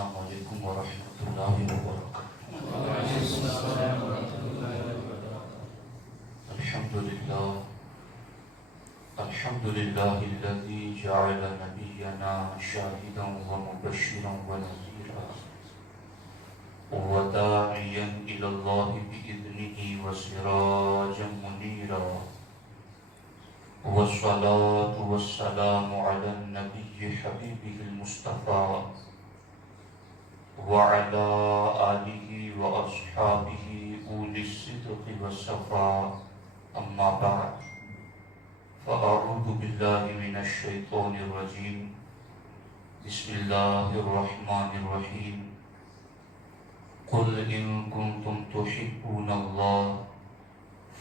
السلام علیکم ورحمۃ اللہ وبرکاتہ۔ الحمد للہ الذی جعل نبینا شاہدا ومبشرا ونذیرا وداعیا الی اللہ بإذنہ وسراجا منیرا، والصلاة والسلام علی النبی حبیبہ المصطفیٰ وعلى آلہ وأصحابہ أولی الصدق والصفاء، اما بعد فأعوذ باللہ من الشیطان الرجیم، بسم اللہ الرحمن الرحیم۔ قل ان کنتم تحبون اللہ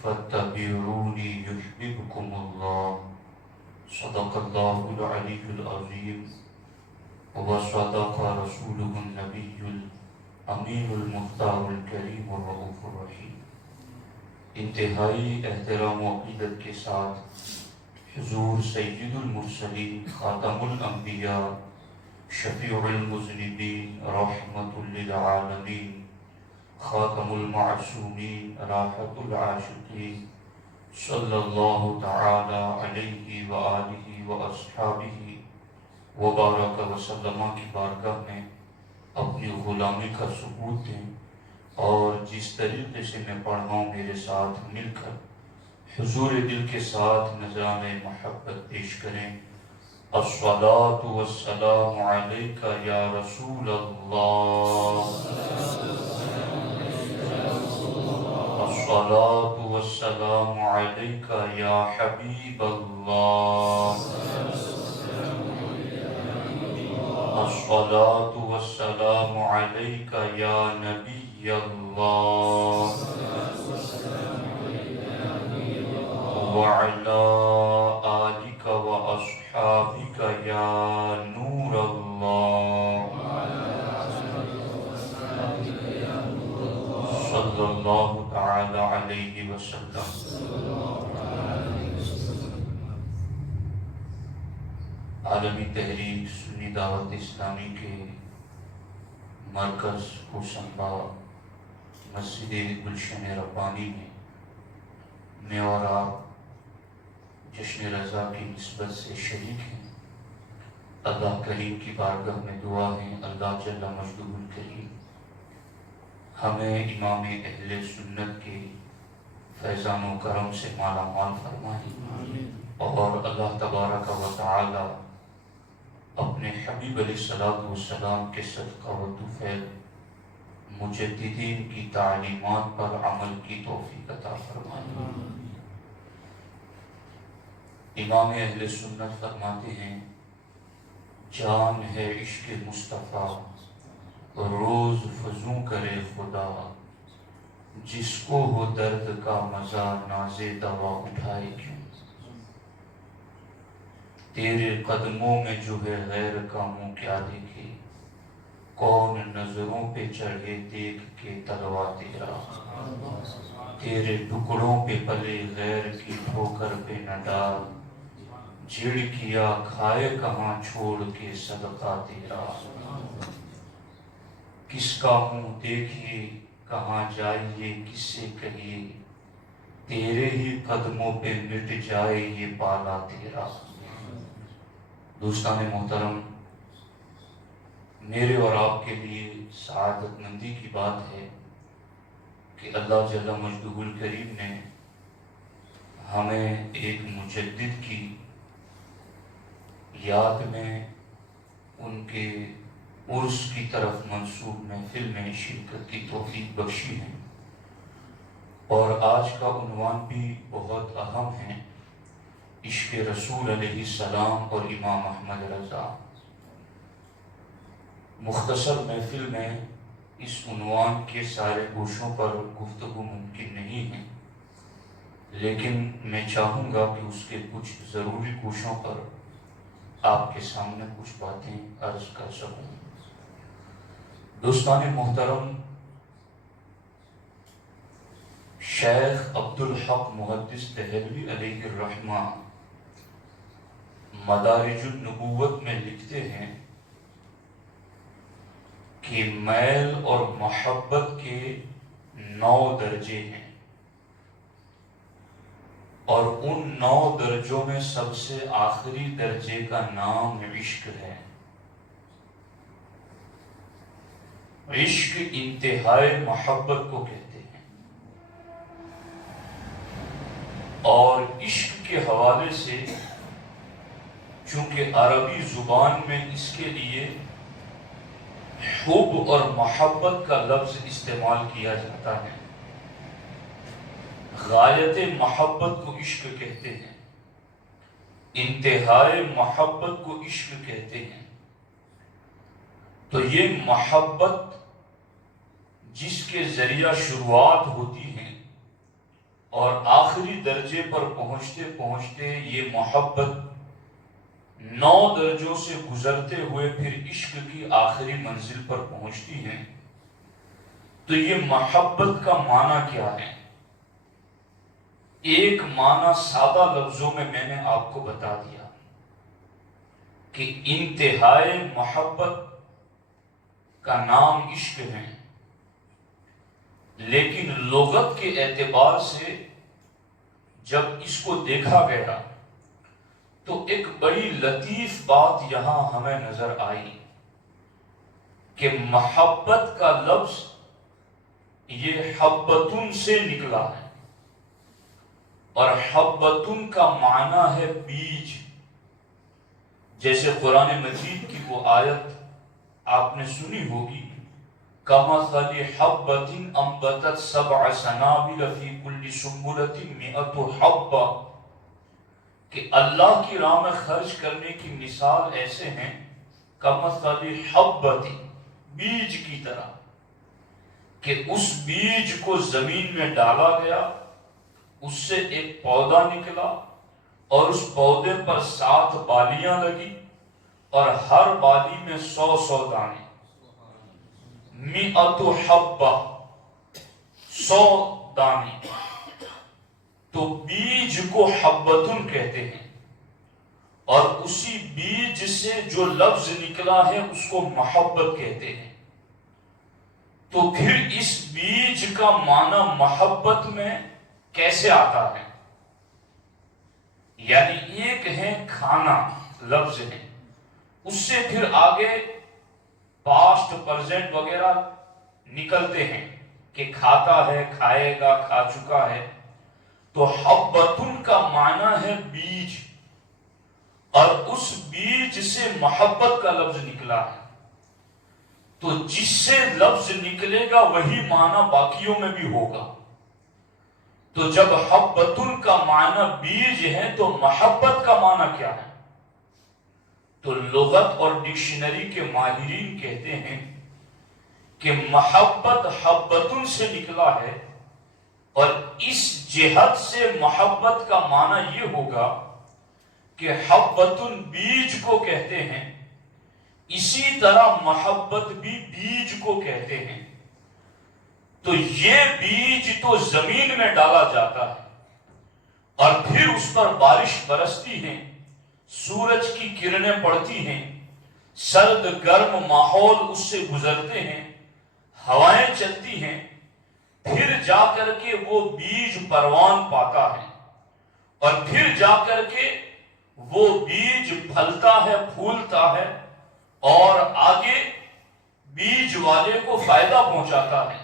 فاتبعونی یحببکم اللہ، صدق اللہ العلی العظیم وصدق رسولہ النبی الامین المختار الکریم الرؤوف الرحیم۔ انتہائی احترام و عقیدت کے ساتھ حضور سید المرسلین، خاتم الانبیاء، شفیع المذنبین، رحمت للعالمین، خاتم المعصومین، راحت العاشقین، صلی اللہ تعالی علیہ وآلہ واصحابہ وبارک وسلم کی بارگاہ میں اپنی غلامی کا ثبوت دیں، اور جس طریقے سے میں پڑھ رہا ہوں میرے ساتھ مل کر حضور دل کے ساتھ نذران محبت پیش کریں۔ الصلاۃ والسلام علیک یا رسول اللہ، الصلاۃ والسلام علیک یا حبیب اللہ، الصلاۃ والسلام علیک یا نبی اللہ، وعلی آلک واصحابک یا نور اللہ، صلی اللہ تعالی علیہ وسلم۔ عالمی تحریک سنی دعوت اسلامی کے مرکز کوسنبا مسجد گلشن ربانی میں اور آپ جشن رضا کی نسبت سے شریک ہیں۔ اللہ کریم کی بارگاہ میں دعا ہے، اللہ جل مجدہ الکریم ہمیں امام اہل سنت کے فیضان و کرم سے مالا مال فرمائے، اور اللہ تبارک و تعالی اپنے حبیب علیہ السلام کے صدقہ و طفیل مجددین کی تعلیمات پر عمل کی توفیق عطا فرمائے۔ امام اہل سنت فرماتے ہیں، جان ہے عشق مصطفیٰ روز فزوں کرے خدا، جس کو ہو درد کا مزہ ناز دوا اٹھائے کیوں، تیرے قدموں میں جو ہے غیر کا منہ کیا دیکھے، کون نظروں پہ چڑھے دیکھ کے تلوا تیرا، تیرے ٹکڑوں پہ پلے غیر کی ٹھوکر پہ نہ ڈال، جڑ کیا کھائے کہاں چھوڑ کے صدقہ تیرا، کس کا منہ دیکھیے کہاں جائیے کس سے کہیے، تیرے ہی قدموں پہ مٹ جائے یہ پالا تیرا۔ دوستان محترم، میرے اور آپ کے لیے سعادت مندی کی بات ہے کہ اللہ جل مجدہ الکریم نے ہمیں ایک مجدد کی یاد میں ان کے عرس کی طرف منسوب محفل میں شرکت کی توفیق بخشی ہے، اور آج کا عنوان بھی بہت اہم ہے، عشق رسول علیہ السلام اور امام احمد رضا۔ مختصر محفل میں اس عنوان کے سارے گوشوں پر گفتگو ممکن نہیں ہے، لیکن میں چاہوں گا کہ اس کے کچھ ضروری گوشوں پر آپ کے سامنے کچھ باتیں عرض کر سکوں۔ دوستان محترم، شیخ عبدالحق محدث دہلوی علیہ الرحمہ مدارج النبوت میں لکھتے ہیں کہ میل اور محبت کے 9 درجے ہیں، اور ان 9 درجوں میں سب سے آخری درجے کا نام عشق ہے۔ عشق انتہائی محبت کو کہتے ہیں، اور عشق کے حوالے سے چونکہ عربی زبان میں اس کے لیے حب اور محبت کا لفظ استعمال کیا جاتا ہے۔ غایت محبت کو عشق کہتے ہیں، انتہائی محبت کو عشق کہتے ہیں۔ تو یہ محبت جس کے ذریعہ شروعات ہوتی ہیں اور آخری درجے پر پہنچتے پہنچتے یہ محبت 9 درجوں سے گزرتے ہوئے پھر عشق کی آخری منزل پر پہنچتی ہیں، تو یہ محبت کا معنی کیا ہے؟ ایک معنی سادہ لفظوں میں نے آپ کو بتا دیا کہ انتہائی محبت کا نام عشق ہے، لیکن لغت کے اعتبار سے جب اس کو دیکھا گیا تو ایک بڑی لطیف بات یہاں ہمیں نظر آئی کہ محبت کا لفظ یہ حبتن سے نکلا ہے، اور حبتن کا معنی ہے بیج۔ جیسے قرآن مجید کی وہ آیت آپ نے سنی ہوگی، کَمَثَلِ حَبَّةٍ أَنبَتَتْ سَبْعَ سَنَابِلَ فِي كُلِّ سُنبُلَةٍ مِئَةُ حَبَّةٍ، کہ اللہ کی راہ میں خرچ کرنے کی مثال ایسے ہیں کَمَثَلِ حَبَّةٍ، بیج کی طرح، کہ اس بیج کو زمین میں ڈالا گیا، اس سے ایک پودا نکلا، اور اس پودے پر 7 بالیاں لگی، اور ہر بالی میں 100 دانے، 100 حبہ، 100 دانے۔ تو بیج کو حبتن کہتے ہیں، اور اسی بیج سے جو لفظ نکلا ہے اس کو محبت کہتے ہیں۔ تو پھر اس بیج کا معنی محبت میں کیسے آتا ہے؟ یعنی ایک ہے کھانا لفظ ہے، اس سے پھر آگے پاسٹ پرزینٹ وغیرہ نکلتے ہیں کہ کھاتا ہے، کھائے گا، کھا چکا ہے۔ تو حبتن کا معنی ہے بیج، اور اس بیج سے محبت کا لفظ نکلا ہے۔ تو جس سے لفظ نکلے گا وہی معنی باقیوں میں بھی ہوگا۔ تو جب حبتن کا معنی بیج ہے تو محبت کا معنی کیا ہے؟ تو لغت اور ڈکشنری کے ماہرین کہتے ہیں کہ محبت حبتن سے نکلا ہے، اور اس جہت سے محبت کا معنی یہ ہوگا کہ حبتن بیج کو کہتے ہیں، اسی طرح محبت بھی بیج کو کہتے ہیں۔ تو یہ بیج تو زمین میں ڈالا جاتا ہے، اور پھر اس پر بارش برستی ہے، سورج کی کرنیں پڑتی ہیں، سرد گرم ماحول اس سے گزرتے ہیں، ہوائیں چلتی ہیں، پھر جا کر کے وہ بیج پروان پاتا ہے، اور پھر جا کر کے وہ بیج پھلتا ہے، پھولتا ہے، اور آگے بیج والے کو فائدہ پہنچاتا ہے۔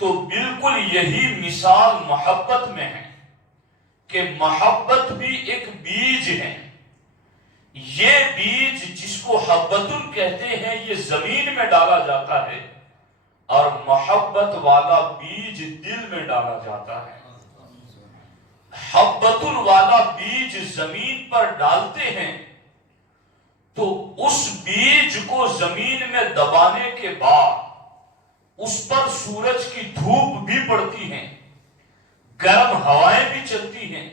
تو بالکل یہی مثال محبت میں ہے کہ محبت بھی ایک بیج ہے۔ یہ بیج جس کو حبتن کہتے ہیں یہ زمین میں ڈالا جاتا ہے، اور محبت والا بیج دل میں ڈالا جاتا ہے۔ حبتن والا بیج زمین پر ڈالتے ہیں تو اس بیج کو زمین میں دبانے کے بعد اس پر سورج کی دھوپ بھی پڑتی ہیں، گرم ہوائیں بھی چلتی ہیں،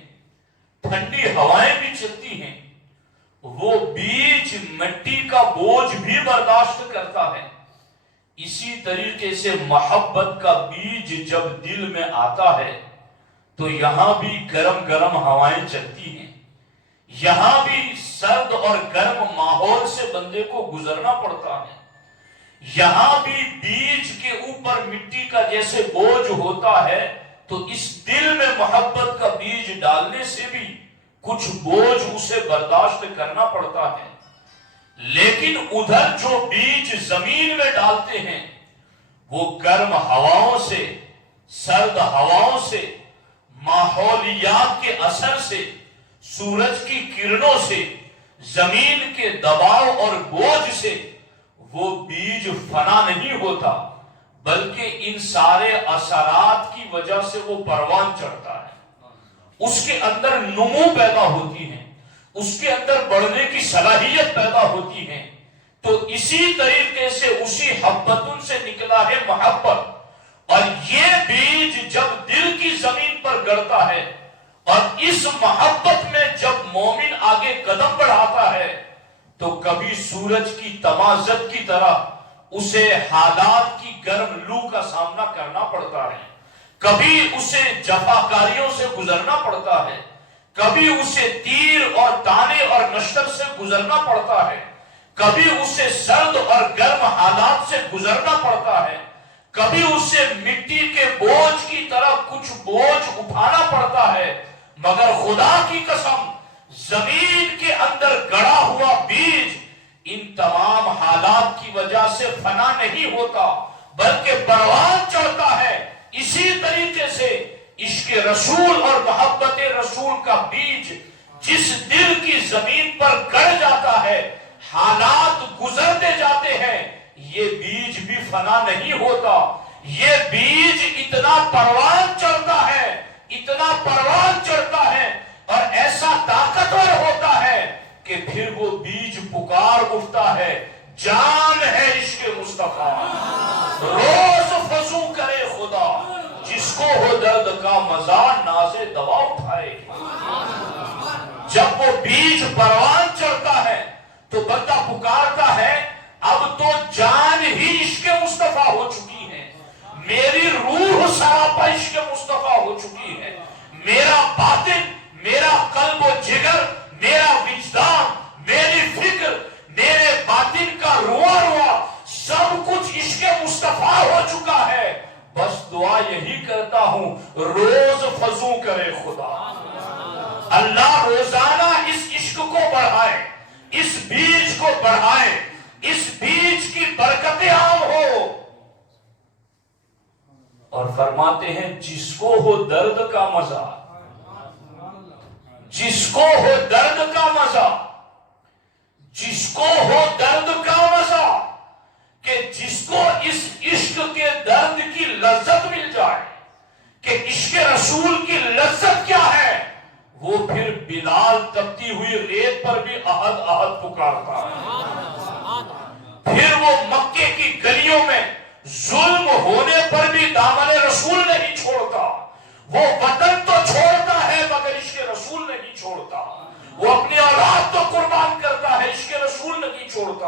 ٹھنڈی ہوائیں بھی چلتی ہیں، وہ بیج مٹی کا بوجھ بھی برداشت کرتا ہے۔ اسی طریقے سے محبت کا بیج جب دل میں آتا ہے تو یہاں بھی گرم گرم ہوائیں چلتی ہیں، یہاں بھی سرد اور گرم ماحول سے بندے کو گزرنا پڑتا ہے، یہاں بھی بیج کے اوپر مٹی کا جیسے بوجھ ہوتا ہے تو اس دل میں محبت کا بیج ڈالنے سے بھی کچھ بوجھ اسے برداشت کرنا پڑتا ہے، لیکن ادھر جو بیج زمین میں ڈالتے ہیں وہ گرم ہواؤں سے، سرد ہواؤں سے، ماحولیات کے اثر سے، سورج کی کرنوں سے، زمین کے دباؤ اور بوجھ سے وہ بیج فنا نہیں ہوتا، بلکہ ان سارے اثرات کی وجہ سے وہ پروان چڑھتا ہے، اس کے اندر نمو پیدا ہوتی ہے، اس کے اندر بڑھنے کی صلاحیت پیدا ہوتی ہے۔ تو اسی طریقے سے اسی حبتن سے نکلا ہے محبت، اور یہ بیج جب دل کی زمین پر گڑتا ہے اور اس محبت میں جب مومن آگے قدم بڑھاتا ہے تو کبھی سورج کی تمازت کی طرح اسے حالات کی گرم لو کا سامنا کرنا پڑتا ہے، کبھی اسے جفاکاریوں سے گزرنا پڑتا ہے، کبھی اسے تیر اور تانے اور نشتر سے گزرنا پڑتا ہے، کبھی اسے سرد اور گرم حالات سے گزرنا پڑتا ہے، کبھی اسے مٹی کے بوجھ کی طرح کچھ بوجھ اٹھانا پڑتا ہے، مگر خدا کی قسم زمین کے اندر گڑا ہوا بیج ان تمام حالات کی وجہ سے فنا نہیں ہوتا بلکہ پروان چڑھتا ہے۔ اسی طریقے سے عشق رسول اور محبت رسول کا بیج جس دل کی زمین پر گڑ جاتا ہے، حالات گزرتے جاتے ہیں، یہ بیج بھی فنا نہیں ہوتا، یہ بیج اتنا پروان چڑھتا ہے، اتنا پروان چڑھتا ہے اور ایسا طاقتور ہوتا ہے کہ پھر وہ بیج پکار اٹھتا ہے، جان ہے عشق مصطفیٰ، روز فضو کرے خدا، جس کو ہو درد کا مزہ ناز دوا اٹھائے۔ جب وہ بیج پروان چڑھتا ہے تو بندہ پکارتا ہے، اب تو جان ہی عشق مصطفیٰ ہو چکی ہے، میری روح سراپا عشق مصطفیٰ ہو چکی ہے، میرا باطن، میرا قلب و جگر، میرا وجدان، میری فکر، میرے باطن کا رواں رواں سب کچھ عشق مصطفیٰ ہو چکا ہے، بس دعا یہی کرتا ہوں روز فضو کرے خدا، اللہ روزانہ اس عشق کو بڑھائے، اس بیج کو بڑھائے، اس بیج کی برکتیں عام ہو۔ اور فرماتے ہیں جس کو ہو درد کا مزہ، جس کو ہو درد کا مزہ، جس کو ہو درد کا مزہ، کہ جس کو اس عشق کے درد کی لذت مل جائے کہ عشق رسول کی لذت کیا ہے، وہ پھر بلال تپتی ہوئی ریت پر بھی احد احد پکارتا ہے، پھر وہ مکے کی گلیوں میں ظلم ہونے پر بھی دامن رسول نہیں چھوڑتا، وہ وطن تو چھوڑتا ہے مگر عشق رسول نہیں چھوڑتا، وہ اپنی اولاد تو قربان کرتا ہے، عشق رسول نہیں چھوڑتا،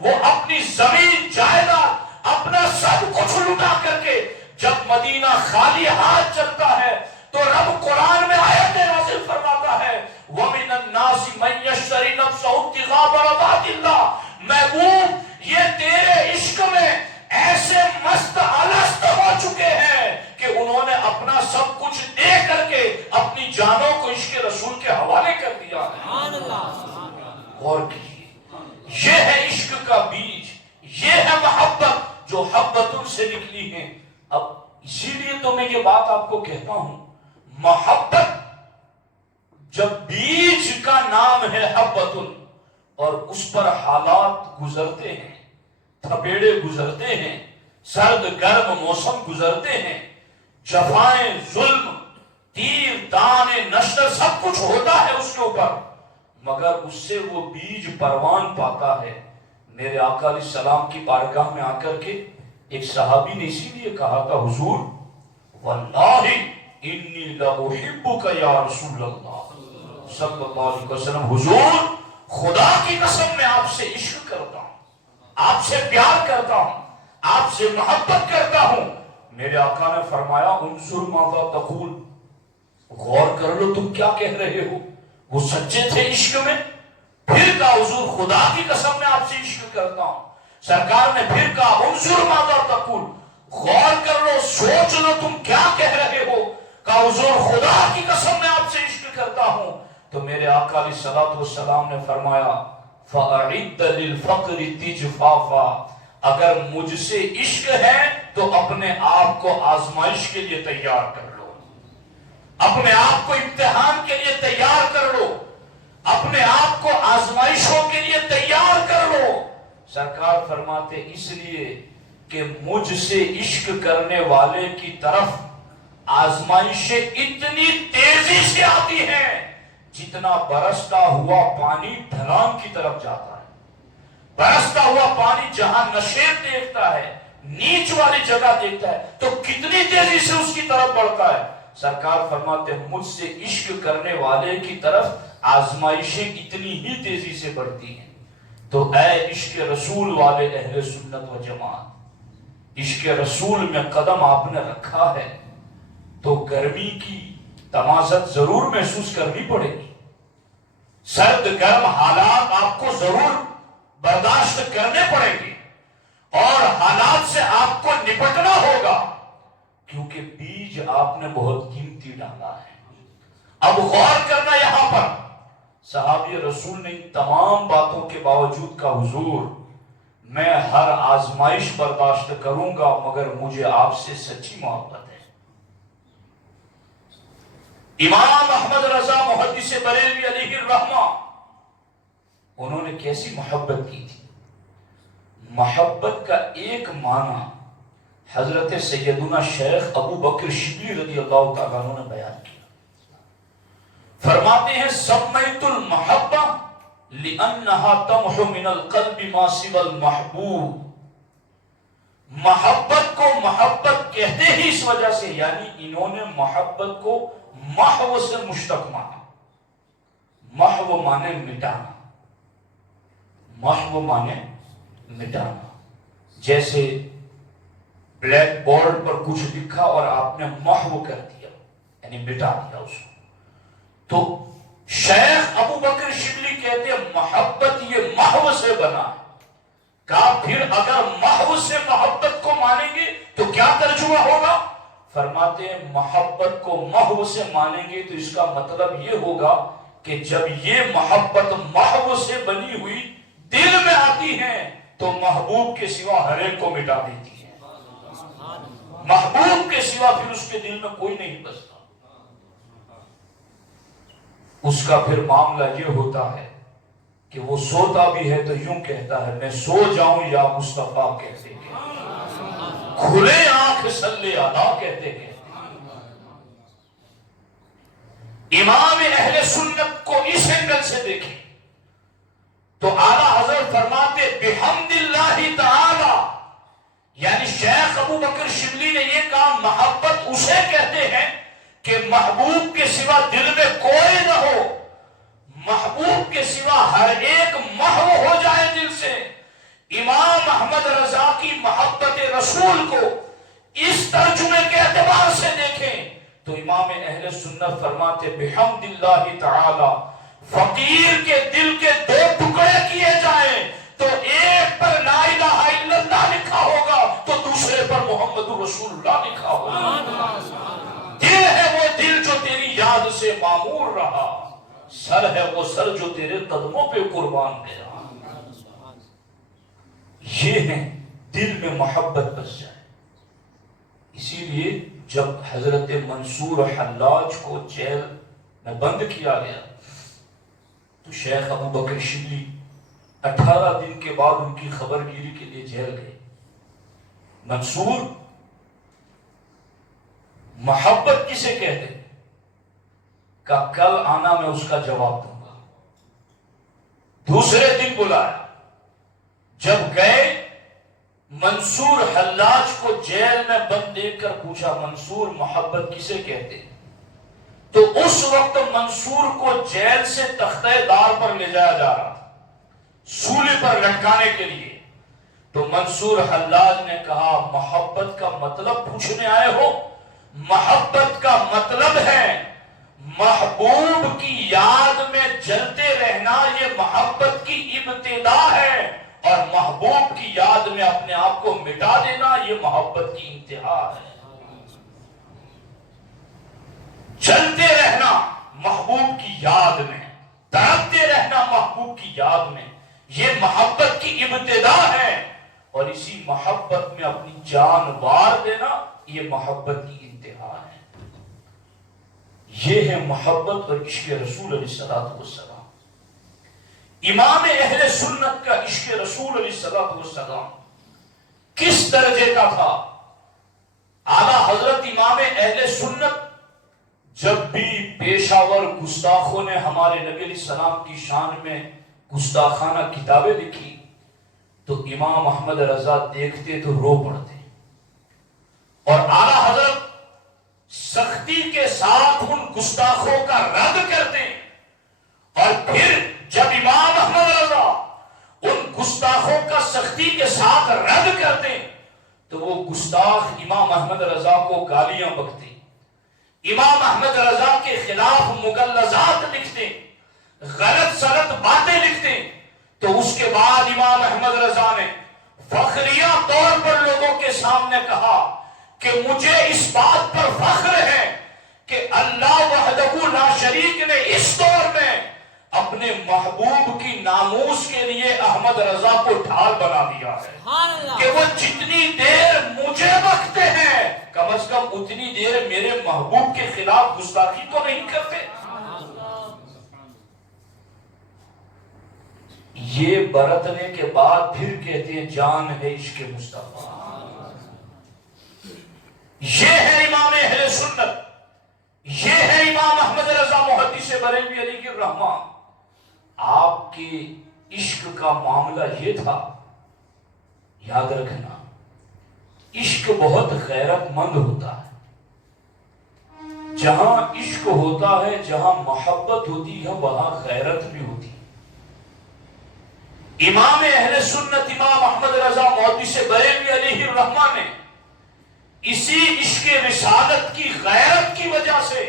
وہ اپنی زمین جائیداد اپنا سب کچھ لٹا کر کے جب مدینہ خالی ہاتھ چلتا ہے تو رب قرآن میں آیت نازل فرماتا ہے وَمِنَ النَّاسِ مَن يَشْتَرِي نَفْسَهُ ابْتِغَاءَ مَرْضَاتِ اللَّهِ، محبوب یہ تیرے عشق میں ایسے مست الست ہو چکے ہیں کہ انہوں نے اپنا سب کچھ دے کر کے اپنی جانوں کو عشق رسول کے حوالے کر دیا ہے۔ غور کیجیے، یہ ہے عشق کا بیج، یہ ہے محبت جو حبتن سے نکلی ہے۔ اب اسی لیے تو میں یہ بات آپ کو کہتا ہوں، محبت جب بیج کا نام ہے حبتن اور اس پر حالات گزرتے ہیں، تھپیڑے گزرتے ہیں، سرد گرم موسم گزرتے ہیں، جفائیں، ظلم، تیر، تانے، نشتر سب کچھ ہوتا ہے اس کے اوپر، مگر اس سے وہ بیج پروان پاتا ہے۔ میرے آقا علیہ السلام کی بارگاہ میں آ کر کے ایک صحابی نے اسی لیے کہا تھا حضور واللہ انی لأحبک یا رسول اللہ صلی اللہ علیہ وسلم، حضور خدا کی قسم میں آپ سے عشق کرتا ہوں، آپ سے پیار کرتا ہوں، آپ سے محبت کرتا ہوں۔ میرے آقا نے فرمایا انظر ماذا تقول، غور کر لو تم کیا کہہ رہے ہو۔ وہ سچے تھے عشق میں، پھر کہا حضور خدا کی قسم میں آپ سے عشق کرتا ہوں۔ سرکار نے پھر کہا انظر ماذا تقول، غور کر لو، سوچ لو تم کیا کہہ رہے ہو. کہا حضور خدا کی قسم میں آپ سے عشق کرتا ہوں. تو میرے آقا علیہ الصلوۃ والسلام نے فرمایا فَأَعِدَّ لِلْفَقْرِ تِجْفَافًا، اگر مجھ سے عشق ہے تو اپنے آپ کو آزمائش کے لیے تیار کر لو، اپنے آپ کو امتحان کے لیے تیار کر لو، اپنے آپ کو آزمائشوں کے لیے تیار کر لو. سرکار فرماتے اس لیے کہ مجھ سے عشق کرنے والے کی طرف آزمائشیں اتنی تیزی سے آتی ہیں جتنا برستا ہوا پانی ڈھلان کی طرف جاتا ہے. برستا ہوا پانی جہاں نشیب دیکھتا ہے، نیچ والی جگہ دیکھتا ہے، تو کتنی تیزی سے اس کی طرف بڑھتا ہے. سرکار فرماتے ہیں مجھ سے عشق کرنے والے کی طرف آزمائشیں اتنی ہی تیزی سے بڑھتی ہیں. تو اے عشق رسول والے اہل سنت و جماعت، عشق رسول میں قدم آپ نے رکھا ہے تو گرمی کی تمازت ضرور محسوس کرنی پڑے گی، سرد گرم حالات آپ کو ضرور برداشت کرنے پڑیں گے، اور حالات سے آپ کو نپٹنا ہوگا، کیونکہ بیج آپ نے بہت قیمتی ڈالا ہے. اب غور کرنا یہاں پر، صحابی رسول نے ان تمام باتوں کے باوجود کا حضور میں ہر آزمائش برداشت کروں گا مگر مجھے آپ سے سچی محبت ہے. امام احمد رضا محدث بریلوی علیہ الرحمہ، انہوں نے کیسی محبت کی تھی. محبت کا ایک معنی حضرت سیدنا شیخ ابو بکر شبلی رضی اللہ تعالیٰ عنہ نے بیان کیا. فرماتے ہیں سمیت المحبہ لأنها تمحو من القلب ما سوى المحبوب. محبت کو محبت کہتے ہی اس وجہ سے، یعنی انہوں نے محبت کو محو سے مشتق مانا. محو مانے مٹانا، محو مانے مٹانا. جیسے بلیک بورڈ پر کچھ لکھا اور آپ نے محو کر دیا، یعنی مٹا دیا اس کو. تو شیخ ابو بکر شبلی کہتے ہیں محبت یہ محو سے بنا ہے. کہا پھر اگر محو سے محبت کو مانیں گے تو کیا ترجمہ ہوگا؟ فرماتے ہیں محبت کو محو سے مانیں گے تو اس کا مطلب یہ ہوگا کہ جب یہ محبت محو سے بنی ہوئی دل میں آتی ہے تو محبوب کے سوا ہر ایک کو مٹا دیتی ہے. محبوب کے سوا پھر اس کے دل میں کوئی نہیں بستا. اس کا پھر معاملہ یہ ہوتا ہے کہ وہ سوتا بھی ہے تو یوں کہتا ہے میں سو جاؤں یا مصطفیٰ کہتے کہتے، کھلے آنکھ صلی اللہ کہتے کہتے. امام اہل سنت کو اس اینگل سے دیکھیں تو اعلیٰ حضرت فرماتے بحمد اللہ تعالی، یعنی شیخ ابو بکر شبلی نے یہ کہا محبت اسے کہتے ہیں کہ محبوب کے سوا دل میں کوئی نہ ہو، محبوب کے سوا ہر ایک محو ہو جائے دل سے. امام احمد رضا کی محبت رسول کو اس ترجمے کے اعتبار سے دیکھیں تو امام اہل سنت فرماتے بحمد اللہ تعالی، فقیر کے دل کے دو ٹکڑے کیے جائیں تو ایک پر لا الہ الا اللہ لکھا ہوگا تو دوسرے پر محمد رسول اللہ لکھا ہوگا. دل ہے وہ دل جو تیری یاد سے معمور رہا، سر ہے وہ سر جو تیرے قدموں پہ قربان گیا. یہ ہے دل میں محبت بس جائے. اسی لیے جب حضرت منصور حلاج کو جیل میں بند کیا گیا تو شیخ ابو بکر شبلی 18 دن کے بعد ان کی خبر گیری کے لیے جیل گئے. منصور محبت کسے کہتے ہیں؟ کہ کل آنا میں اس کا جواب دوں گا. دوسرے دن بلایا، جب گئے منصور حلاج کو جیل میں بند دیکھ کر پوچھا منصور محبت کسے کہتے ہیں؟ تو اس وقت منصور کو جیل سے تختہ دار پر لے جایا جا رہا تھا سولی پر لٹکانے کے لیے. تو منصور حلاج نے کہا محبت کا مطلب پوچھنے آئے ہو؟ محبت کا مطلب ہے محبوب کی یاد میں جلتے رہنا، یہ محبت کی ابتدا ہے، اور محبوب کی یاد میں اپنے آپ کو مٹا دینا، یہ محبت کی انتہا ہے۔ چلتے رہنا محبوب کی یاد میں، تڑپتے رہنا محبوب کی یاد میں، یہ محبت کی ابتدا ہے، اور اسی محبت میں اپنی جان وار دینا یہ محبت کی انتہا ہے۔ یہ ہے محبت اور عشق رسول علیہ السلام۔ امام اہل سنت کا عشق رسول علیہ السلام کس درجے کا تھا؟ اعلیٰ حضرت امام اہل سنت جب بھی پیشاور گستاخوں نے ہمارے نبی علیہ السلام کی شان میں گستاخانہ کتابیں لکھی تو امام احمد رضا دیکھتے تو رو پڑتے، اور اعلیٰ حضرت سختی کے ساتھ ان گستاخوں کا رد کرتے، اور پھر جب امام احمد رضا ان گستاخوں کا سختی کے ساتھ رد کرتے تو وہ گستاخ امام احمد رضا کو گالیاں بکتے، امام احمد رضا کے خلاف مغلظات لکھتے، غلط سلط باتیں لکھتے، تو اس کے بعد امام احمد رضا نے فخریہ طور پر لوگوں کے سامنے کہا کہ مجھے اس بات پر فخر ہے کہ اللہ وحدہ لا شریک نے اس دور میں اپنے محبوب کی ناموس کے لیے احمد رضا کو ڈھال بنا دیا ہے کہ وہ جتنی دیر مجھے بکتے ہیں کم از کم اتنی دیر میرے محبوب کے خلاف گستاخی تو نہیں کرتے۔ یہ برتنے کے بعد پھر کہتے ہیں جان ہے عشق مصطفیٰ۔ یہ ہے امام اہل سنت، یہ ہے امام احمد رضا محدث بریلوی علیہ الرحمہ۔ آپ کے عشق کا معاملہ یہ تھا، یاد رکھنا عشق بہت غیرت مند ہوتا ہے۔ جہاں عشق ہوتا ہے، جہاں محبت ہوتی ہے، وہاں غیرت بھی ہوتی ہے۔ امام اہل سنت امام احمد رضا محدث بریلوی علیہ الرحمہ نے اسی عشق رسالت کی غیرت کی وجہ سے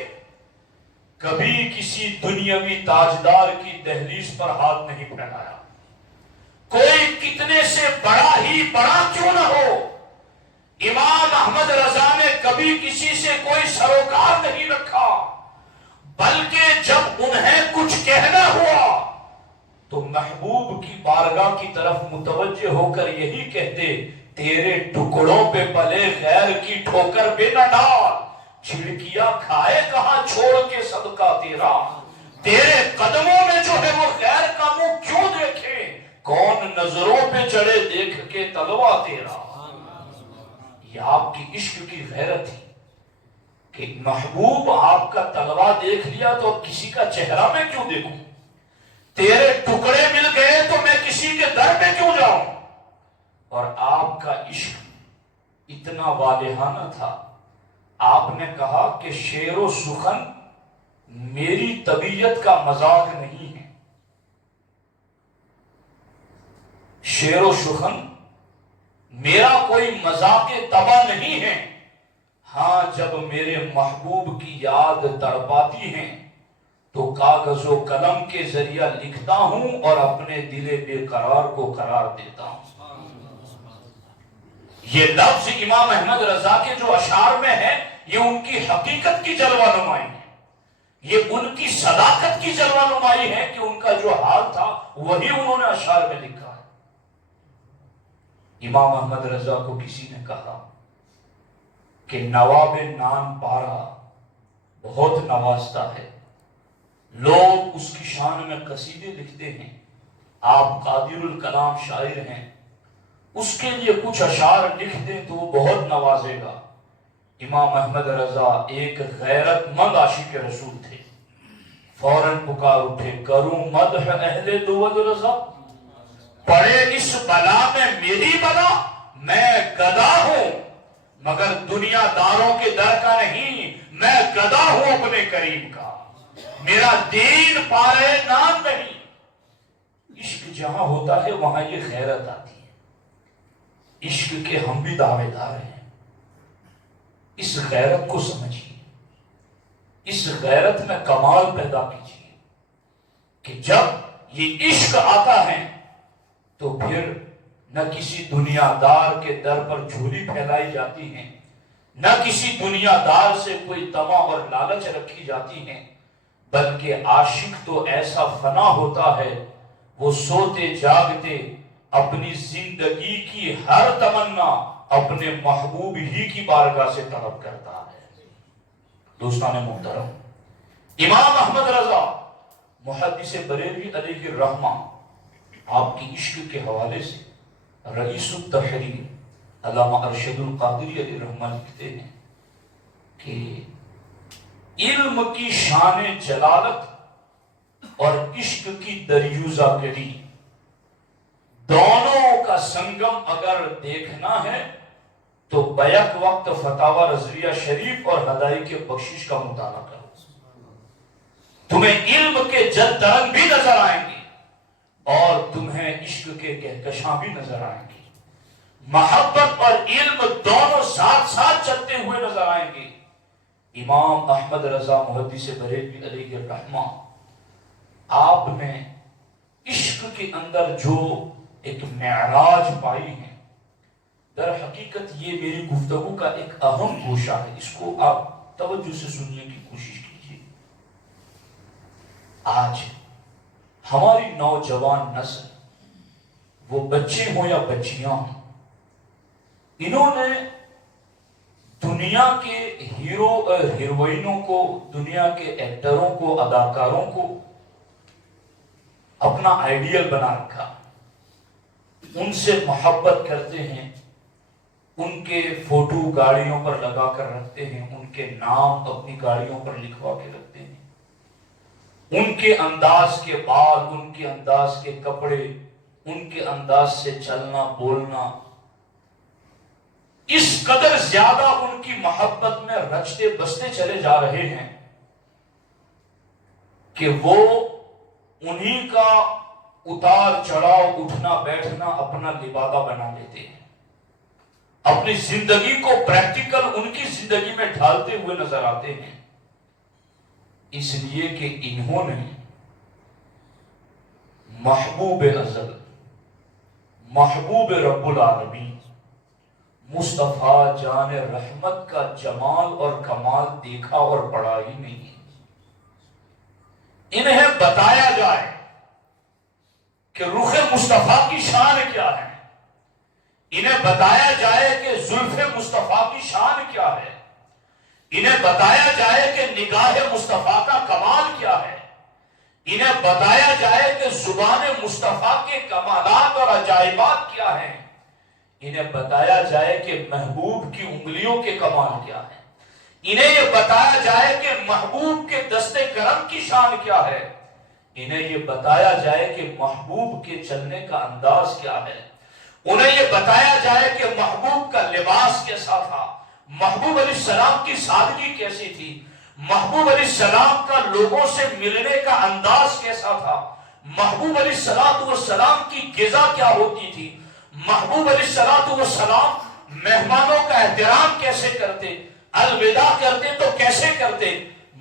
کبھی کسی دنیاوی تاجدار کی دہلیز پر ہاتھ نہیں پھیلایا، کوئی کتنے سے بڑا ہی بڑا کیوں نہ ہو۔ امام احمد رضا نے کبھی کسی سے کوئی سروکار نہیں رکھا، بلکہ جب انہیں کچھ کہنا ہوا تو محبوب کی بارگاہ کی طرف متوجہ ہو کر یہی کہتے، تیرے ٹکڑوں پہ پلے غیر کی ٹھوکر پہ نہ ڈال، چھڑکیاں کھائے کہاں چھوڑ کے صدقہ تیرا، تیرے قدموں میں جو ہے وہ غیر کا منہ کیوں دیکھے، کون نظروں پہ چڑھے دیکھ کے تلوا تیرا۔ یہ آپ کی عشق کی غیرت تھی کہ محبوب آپ کا تلوا دیکھ لیا تو کسی کا چہرہ میں کیوں دیکھوں، تیرے ٹکڑے مل گئے تو میں کسی کے در پہ کیوں جاؤں۔ اور آپ کا عشق اتنا والہانہ تھا، آپ نے کہا کہ شعر و سخن میری طبیعت کا مذاق نہیں ہے، شعر و سخن میرا کوئی مذاق طبع نہیں ہے، ہاں جب میرے محبوب کی یاد تڑپاتی ہیں تو کاغذ و قلم کے ذریعہ لکھتا ہوں اور اپنے دل بے قرار کو قرار دیتا ہوں۔ یہ لفظ امام احمد رضا کے جو اشعار میں ہے، یہ ان کی حقیقت کی جلوہ نمائی ہے، یہ ان کی صداقت کی جلوہ نمائی ہے کہ ان کا جو حال تھا وہی انہوں نے اشعار میں لکھا ہے۔ امام احمد رضا کو کسی نے کہا کہ نواب نان پارا بہت نوازتا ہے، لوگ اس کی شان میں قصیدے لکھتے ہیں، آپ قادر الکلام شاعر ہیں، اس کے لیے کچھ اشعار لکھ دیں تو وہ بہت نوازے گا۔ امام احمد رضا ایک غیرت مند عاشق رسول تھے، فوراً پکار اٹھے، کروں مدح اہل دول رضا، پڑے اس بلا میں میری بلا، میں گدا ہوں مگر دنیا داروں کے در کا نہیں، میں گدا ہوں اپنے کریم کا، میرا دین پارے نام نہیں۔ عشق جہاں ہوتا ہے وہاں یہ غیرت آتی ہے۔ عشق کے ہم بھی دعوے دار ہیں، اس غیرت کو سمجھیے، اس غیرت میں کمال پیدا کیجیے کہ جب یہ عشق آتا ہے تو پھر نہ کسی دنیا دار کے در پر جھولی پھیلائی جاتی ہیں، نہ کسی دنیا دار سے کوئی طمع اور لالچ رکھی جاتی ہیں، بلکہ عاشق تو ایسا فنا ہوتا ہے وہ سوتے جاگتے اپنی زندگی کی ہر تمنا اپنے محبوب ہی کی بارگاہ سے طلب کرتا ہے۔ دوستان محترم، امام احمد رضا محدث بریلوی علیہ الرحمہ آپ کی عشق کے حوالے سے رئیس التحریر علامہ ارشد القادری علیہ الرحمہ لکھتے ہیں کہ علم کی شان جلالت اور عشق کی دریوزہ گری دونوں کا سنگم اگر دیکھنا ہے تو بیک وقت فتاوی رضویہ شریف اور ہدایت بخشش کا مطالعہ کرو۔ تمہیں علم کے جد ترنگ بھی نظر آئیں گے اور تمہیں عشق کے کہکشاں بھی نظر آئیں گے۔ محبت اور علم دونوں ساتھ ساتھ چلتے ہوئے نظر آئیں گے۔ امام احمد رضا محدث بریلوی علیہ الرحمہ آپ نے عشق کے اندر جو ایک معراج پائی ہے، در حقیقت یہ میری گفتگو کا ایک اہم گوشہ ہے، اس کو آپ توجہ سے سننے کی کوشش کیجیے۔ آج ہماری نوجوان نسل، وہ بچے ہوں یا بچیاں ہوں، انہوں نے دنیا کے ہیرو اور ہیروئنوں کو، دنیا کے ایکٹروں کو، اداکاروں کو اپنا آئیڈیل بنا رکھا، ان سے محبت کرتے ہیں، ان کے فوٹو گاڑیوں پر لگا کر رکھتے ہیں، ان کے نام اپنی گاڑیوں پر لکھوا کے رکھتے ہیں، ان کے انداز کے بال، ان کے انداز کے کپڑے، ان کے انداز سے چلنا بولنا اس قدر زیادہ ان کی محبت میں رچتے بستے چلے جا رہے ہیں کہ وہ انہی کا اتار چڑھاؤ، اٹھنا بیٹھنا اپنا لبادہ بنا لیتے ہیں، اپنی زندگی کو پریکٹیکل ان کی زندگی میں ڈھالتے ہوئے نظر آتے ہیں، اس لیے کہ انہوں نے محبوب ازل، محبوب رب العالمین مصطفیٰ جان رحمت کا جمال اور کمال دیکھا اور پڑھا ہی نہیں ہے۔ انہیں بتایا جائے کہ رخ مصطفیٰ کی شان کیا ہے، انہیں بتایا جائے کہ زلف مصطفیٰ کی شان کیا ہے، انہیں بتایا جائے کہ نگاہ مصطفیٰ کا کمال کیا ہے، انہیں بتایا جائے کہ زبان مصطفیٰ کے کمالات اور عجائبات کیا ہیں، انہیں بتایا جائے کہ محبوب کی انگلیوں کے کمال کیا ہے، انہیں یہ بتایا جائے کہ محبوب کے دستے کرم کی شان کیا ہے، انہیں یہ بتایا جائے کہ محبوب کے چلنے کا انداز کیا ہے، انہیں یہ بتایا جائے کہ محبوب کا لباس کیسا تھا، محبوب علیہ السلام کی سادگی کیسی تھی، محبوب علیہ السلام کا لوگوں سے ملنے کا انداز کیسا تھا، محبوب علیہ السلام کی غذا کیا ہوتی تھی، محبوب علیہ السلام مہمانوں کا احترام کیسے کرتے، الوداع کرتے تو کیسے کرتے،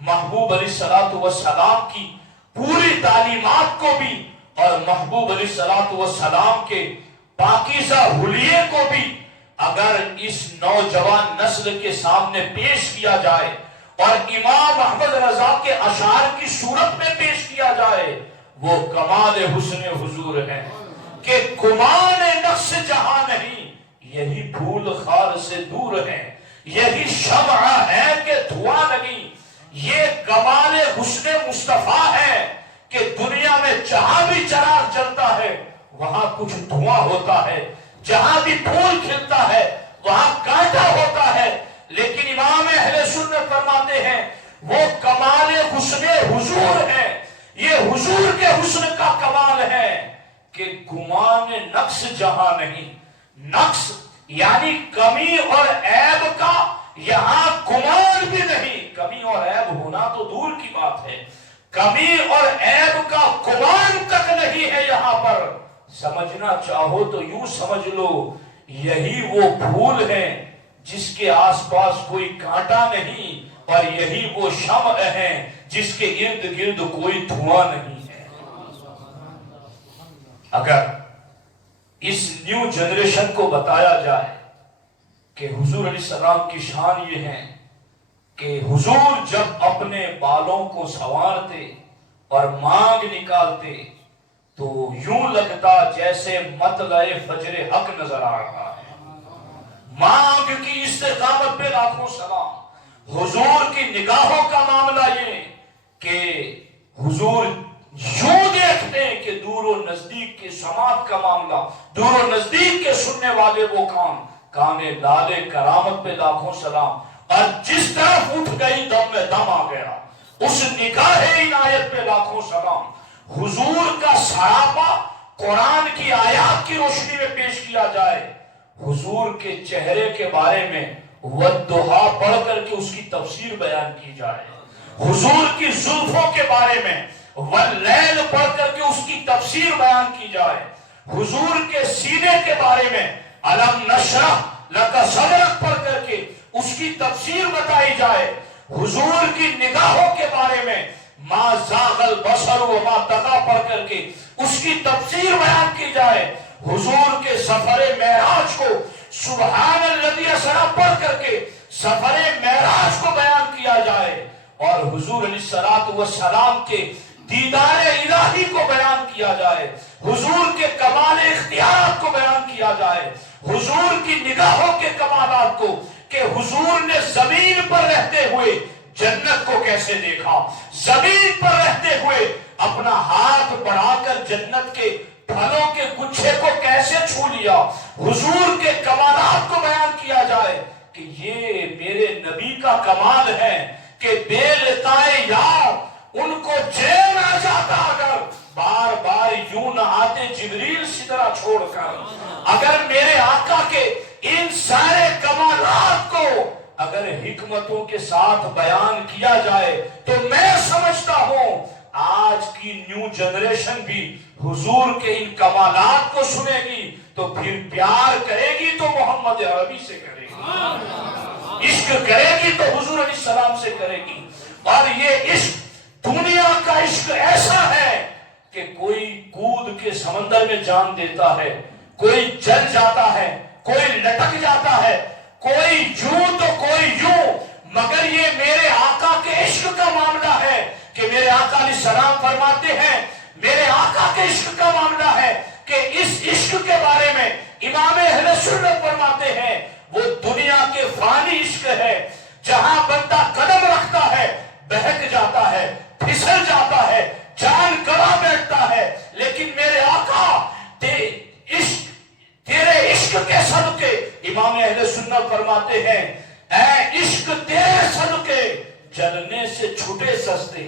محبوب علیہ السلام کی پوری تعلیمات کو بھی اور محبوب علیہ السلام کے پاکیزہ حلیے کو بھی اگر اس نوجوان نسل کے سامنے پیش کیا جائے اور امام احمد رضا کے اشعار کی صورت میں پیش کیا جائے، وہ کمال حسن حضور ہے کہ گمان نقص جہاں نہیں، یہی پھول خار سے دور ہے، یہی شمع ہے کہ دھواں نہیں، یہ کمال حسن مصطفیٰ ہے کہ دنیا میں جہاں بھی چراغ جلتا ہے وہاں کچھ دھواں ہوتا ہے، جہاں بھی پھول کھلتا ہے وہاں کانٹا ہوتا ہے، لیکن امام اہل سنت فرماتے ہیں وہ کمال حسن حضور ہے، یہ حضور کے حسن کا کمال ہے کہ گمان نقص جہاں نہیں، نقص یعنی کمی اور عیب کا یہاں گمان بھی نہیں، کمی اور عیب ہونا تو دور کی بات ہے، کمی اور عیب کا گمان تک نہیں ہے یہاں پر۔ سمجھنا چاہو تو یوں سمجھ لو یہی وہ پھول ہے جس کے آس پاس کوئی کانٹا نہیں، اور یہی وہ شمع ہے جس کے ارد گرد کوئی دھواں نہیں ہے۔ اگر اس نیو جنریشن کو بتایا جائے کہ حضور علیہ السلام کی شان یہ ہے کہ حضور جب اپنے بالوں کو سنوارتے اور مانگ نکالتے تو یوں لگتا جیسے مطلع فجر حق نظر آ رہا ہے. مانگ کی استقامت پہ لاکھوں سلام. حضور کی نگاہوں کا معاملہ یہ کہ حضور یوں دیکھتے ہیں کہ دور و نزدیک کے سماعت کا معاملہ، دور و نزدیک کے سننے والے وہ کانے لالے کرامت پہ لاکھوں سلام. اور جس طرف اٹھ گئی دم میں دم آ گیا، اس نگاہ عنایت پہ لاکھوں سلام. حضور کا سراپا قرآن کی آیات کی روشنی میں پیش کیا جائے، حضور کے چہرے کے بارے میں والضحیٰ پڑھ کر کے اس کی تفسیر بیان کی جائے، حضور کی زلفوں کے بارے میں واللیل پڑھ کر کے اس کی تفسیر بیان کی جائے، حضور کے سینے کے بارے میں الم نشرح لک صدرک پڑھ کر کے اس کی تفسیر بتائی جائے، حضور کی نگاہوں کے بارے میں ما زاغ البصر وما طغی پڑھ کر کے اس کی تفسیر بیان کی جائے، حضور کے سفر معراج کو سبحان الذی اسری پڑھ کر کے سفر معراج کو بیان کیا جائے، اور حضور علیہ السلام کے دیدار الہی کو بیان کیا جائے، حضور کے کمال اختیارات کو بیان کیا جائے، حضور کی نگاہوں کے کمالات کو کہ حضور نے زمین پر رہتے ہوئے جنت کو کیسے دیکھا، زمین پر رہتے ہوئے اپنا ہاتھ بڑھا کر جنت کے پھلوں کے گچھے کو کیسے چھو لیا، حضور کے کمالات کو بیان کیا جائے کہ یہ میرے نبی کا کمال ہے کہ بے لقائے یار ان کو چین آ جاتا اگر بار بار یوں نہ آتے جبریل سدرہ چھوڑ کر. اگر میرے آقا کے ان سارے کمالات کو اگر حکمتوں کے ساتھ بیان کیا جائے تو میں سمجھتا ہوں آج کی نیو جنریشن بھی حضور کے ان کمالات کو سنے گی تو پھر پیار کرے گی تو محمد عربی سے کرے گی، عشق کرے گی تو حضور علیہ السلام سے کرے گی. اور یہ عشق دنیا کا عشق ایسا ہے کہ کوئی کود کے سمندر میں جان دیتا ہے، کوئی جل جاتا ہے، کوئی لٹک جاتا ہے، کوئی یوں تو کوئی یوں، مگر یہ میرے آقا کے عشق کا معاملہ ہے کہ میرے آقا علیہ السلام فرماتے ہیں، میرے آقا کے عشق کا معاملہ ہے کہ اس عشق کے بارے میں امام اہل سنت فرماتے ہیں وہ دنیا کے فانی عشق ہے جہاں بندہ قدم رکھتا ہے بہک جاتا ہے، پھسل جاتا ہے، جان گوا بیٹھتا ہے، لیکن میرے آقا تیرے عشق کے صدقے امام اہل سنت فرماتے ہیں اے عشق تیرے صدقے جلنے سے چھوٹے سستے،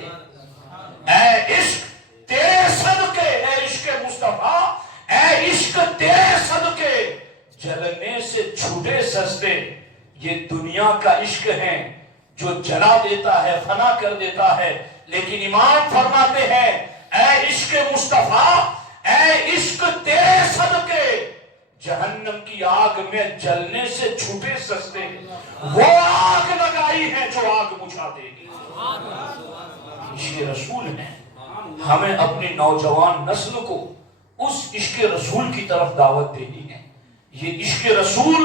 اے عشق تیرے صدقے، اے عشق مصطفیٰ اے عشق تیرے صدقے جلنے سے چھوٹے سستے. یہ دنیا کا عشق ہے جو جلا دیتا ہے، فنا کر دیتا ہے، لیکن امام فرماتے ہیں اے عشق مصطفیٰ اے عشق تیرے صدقے جہنم کی آگ میں جلنے سے چھوٹے سستے. وہ آگ لگائی ہے جو آگ بجھا دے گی. عشق رسول ہے. ہمیں اپنی نوجوان نسل کو اس عشق رسول کی طرف دعوت دینی ہے. یہ عشق رسول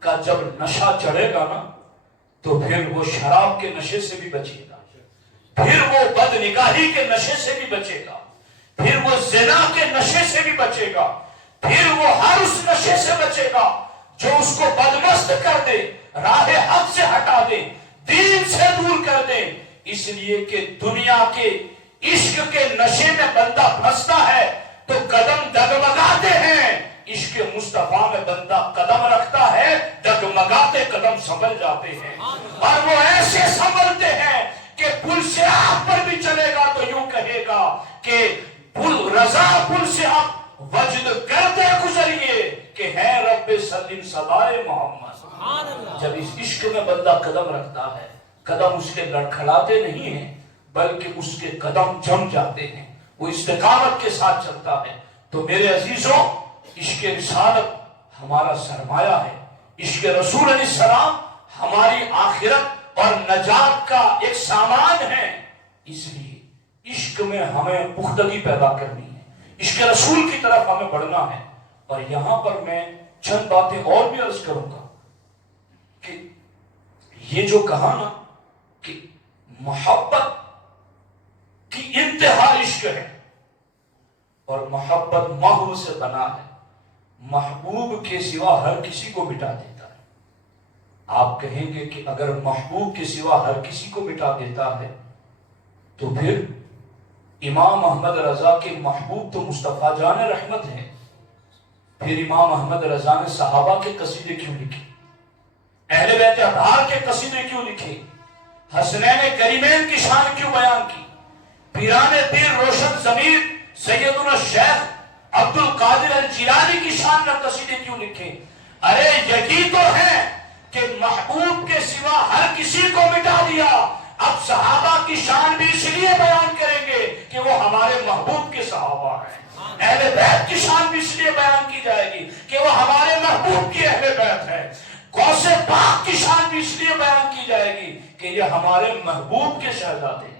کا جب نشہ چڑھے گا نا تو پھر وہ شراب کے نشے سے بھی بچے گا، پھر وہ بد نگاہی کے نشے سے بھی بچے گا، پھر وہ زنا کے نشے سے بھی بچے گا، پھر وہ ہر اس نشے سے بچے گا جو اس کو بدمست کر دے، راہ حق سے ہٹا دے، دین سے دور کر دے. اس لیے کہ دنیا کے عشق کے نشے میں بندہ پھنستا ہے تو قدم ڈگمگاتے ہیں، عشق مصطفیٰ میں بندہ قدم رکھتا ہے ڈگمگاتے قدم سنبھل جاتے ہیں، اور وہ ایسے سنبھلتے ہیں کہ پل سے آپ پر بھی چلے گا تو یوں کہے گا کہ پل رضا پل سے آپ وجد کرتے گزریے کہ ہے رب سلیم صدائے محمد. جب اس عشق میں بندہ قدم رکھتا ہے قدم اس کے لڑکھڑاتے نہیں ہیں بلکہ اس کے قدم جم جاتے ہیں، وہ استقامت کے ساتھ چلتا ہے. تو میرے عزیزوں عشق رسالت ہمارا سرمایہ ہے، عشق رسول علیہ السلام ہماری آخرت اور نجات کا ایک سامان ہے. اس لیے عشق میں ہمیں پختگی پیدا کرنی ہے، عشق رسول کی طرف ہمیں بڑھنا ہے. اور یہاں پر میں چند باتیں اور بھی عرض کروں گا کہ یہ جو کہا نا کہ محبت کی انتہا عشق ہے اور محبت محو سے بنا ہے، محبوب کے سوا ہر کسی کو مٹا دیتا ہے۔ آپ کہیں گے کہ اگر محبوب کے سوا ہر کسی کو مٹا دیتا ہے تو پھر امام احمد رضا کے محبوب تو مصطفیٰ جان رحمت ہیں، پھر امام احمد رضا نے صحابہ کے قصیدے کیوں لکھے، اہل بیت اطہار کے قصیدے کیوں لکھے، حسنین کریمین کی شان کیوں بیان کی، پیران پیر روشن ضمیر سیدنا شیخ عبد القادر الجیلانی کی شان میں قصیدے کیوں لکھے؟ ارے یہی تو ہے کہ محبوب کے سوا ہر کسی کو مٹا دیا۔ اب صحابہ کی شان بھی اس لیے بیان کریں گے کہ وہ ہمارے محبوب کے صحابہ ہیں، اہل بیت کی شان بھی اس لیے بیان کی جائے گی کہ وہ ہمارے محبوب کی اہل بیت ہے، غوث پاک کی شان بھی اس لیے بیان کی جائے گی کہ یہ ہمارے محبوب کے شہزادے ہیں۔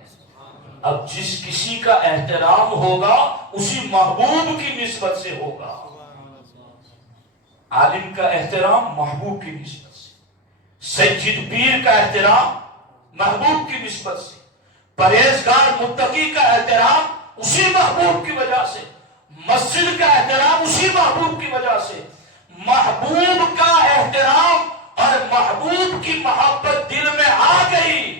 اب جس کسی کا احترام ہوگا اسی محبوب کی نسبت سے ہوگا۔ عالم کا احترام محبوب کی نسبت سے، سید پیر کا احترام محبوب کی نسبت سے، پرہیزگار متقی کا احترام اسی محبوب کی وجہ سے، مسجد کا احترام اسی محبوب کی وجہ سے۔ محبوب کا احترام اور محبوب کی محبت دل میں آ گئی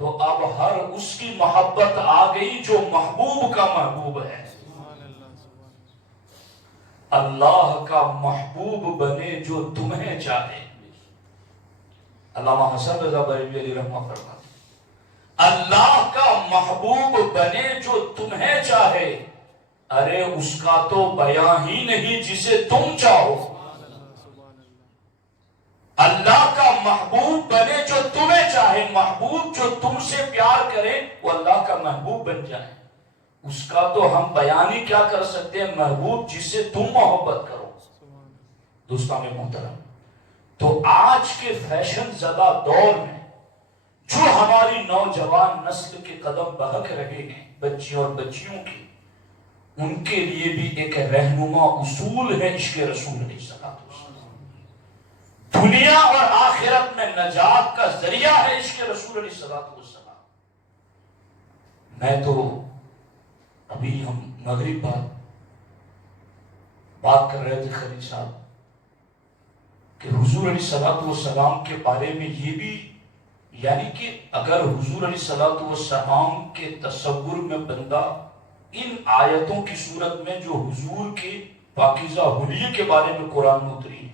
تو اب ہر اس کی محبت آ گئی جو محبوب کا محبوب ہے۔ اللہ کا محبوب بنے جو تمہیں چاہے۔ علامہ حسن رضا بریلوی علیہ رحمہ فرماتے ہیں اللہ کا محبوب بنے جو تمہیں چاہے، ارے اس کا تو بیان ہی نہیں جسے تم چاہو۔ اللہ کا محبوب بنے جو تمہیں چاہے، محبوب جو تم سے پیار کرے وہ اللہ کا محبوب بن جائے، اس کا تو ہم بیان ہی کیا کر سکتے ہیں؟ محبوب جس سے تم محبت کرو۔ دوستان محترم، تو آج کے فیشن زدہ دور میں جو ہماری نوجوان نسل کے قدم بہک رہے ہیں، بچیوں اور بچیوں کے، ان کے لیے بھی ایک رہنما اصول ہے عشق رسول علیہ السلام۔ دنیا اور آخرت میں نجات کا ذریعہ ہے عشق رسول علیہ السلام۔ میں تو ابھی ہم مغرب بات کر رہے تھے خلیل صاحب کہ حضور علیہ السلام کے بارے میں یہ بھی، یعنی کہ اگر حضور علیہ السلام کے تصور میں بندہ ان آیتوں کی صورت میں جو حضور کے پاکیزہ حلیے کے بارے میں قرآن میں اتری ہے،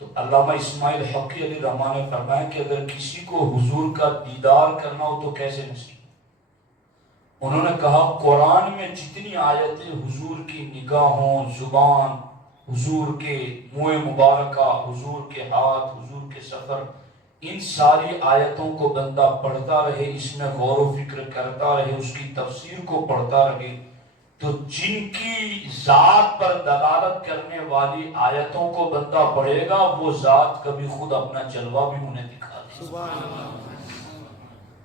تو علامہ اسماعیل حقی علیہ رحمہ نے فرمایا کہ اگر کسی کو حضور کا دیدار کرنا ہو تو کیسے نصیب؟ انہوں نے کہا قرآن میں جتنی آیتیں حضور کی نگاہوں، زبان، حضور کے منہ مبارکہ، حضور کے ہاتھ، حضور کے سفر، ان ساری آیتوں کو بندہ پڑھتا رہے، اس میں غور و فکر کرتا رہے، اس کی تفسیر کو پڑھتا رہے، تو جن کی ذات پر دلالت کرنے والی آیتوں کو بندہ پڑھے گا وہ ذات کبھی خود اپنا جلوہ بھی انہیں دکھا دے۔ سبحان اللہ۔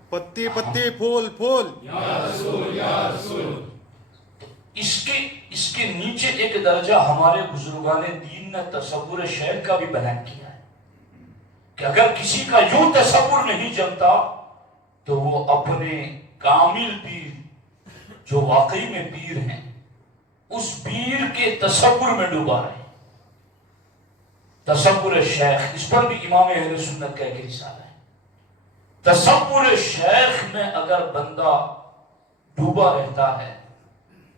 پتی پتی پھول پھول یا رسول یا رسول۔ اس کے نیچے ایک درجہ ہمارے بزرگان دین نے تصور شیخ کا بھی بیان کیا ہے کہ اگر کسی کا یوں تصور نہیں جمتا تو وہ اپنے کامل پیر جو واقعی میں پیر ہیں اس پیر کے تصور میں ڈوبا رہے۔ تصور شیخ، اس پر بھی امام اہل سنت کا ایک رسالہ ہے۔ تصور شیخ میں اگر بندہ ڈوبا رہتا ہے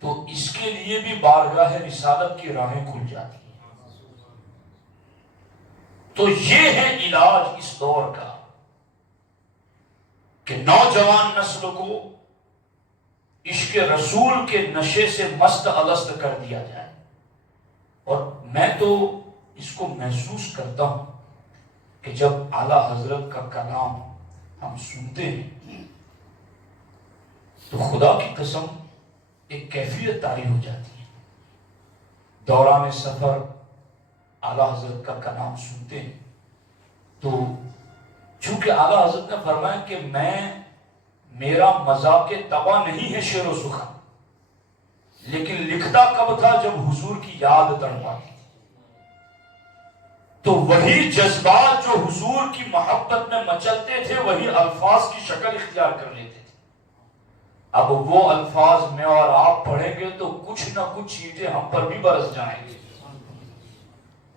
تو اس کے لیے بھی بارگاہ رسالت کی راہیں کھل جاتی ہیں۔ تو یہ ہے علاج اس دور کا کہ نوجوان نسل کو عشق رسول کے نشے سے مست الست کر دیا جائے۔ اور میں تو اس کو محسوس کرتا ہوں کہ جب اعلیٰ حضرت کا کلام ہم سنتے ہیں تو خدا کی قسم ایک کیفیت طاری ہو جاتی ہے۔ دوران سفر اعلیٰ حضرت کا کلام سنتے ہیں تو چونکہ اعلیٰ حضرت نے فرمایا کہ میرا مذاق طبع نہیں ہے شعر و سخن، لیکن لکھتا کب تھا؟ جب حضور کی یاد تڑپاتی تھی تو وہی جذبات جو حضور کی محبت میں مچلتے تھے وہی الفاظ کی شکل اختیار کر لیتے تھے. اب وہ الفاظ میں اور آپ پڑھیں گے تو کچھ نہ کچھ چیزیں ہم پر بھی برس جائیں گے.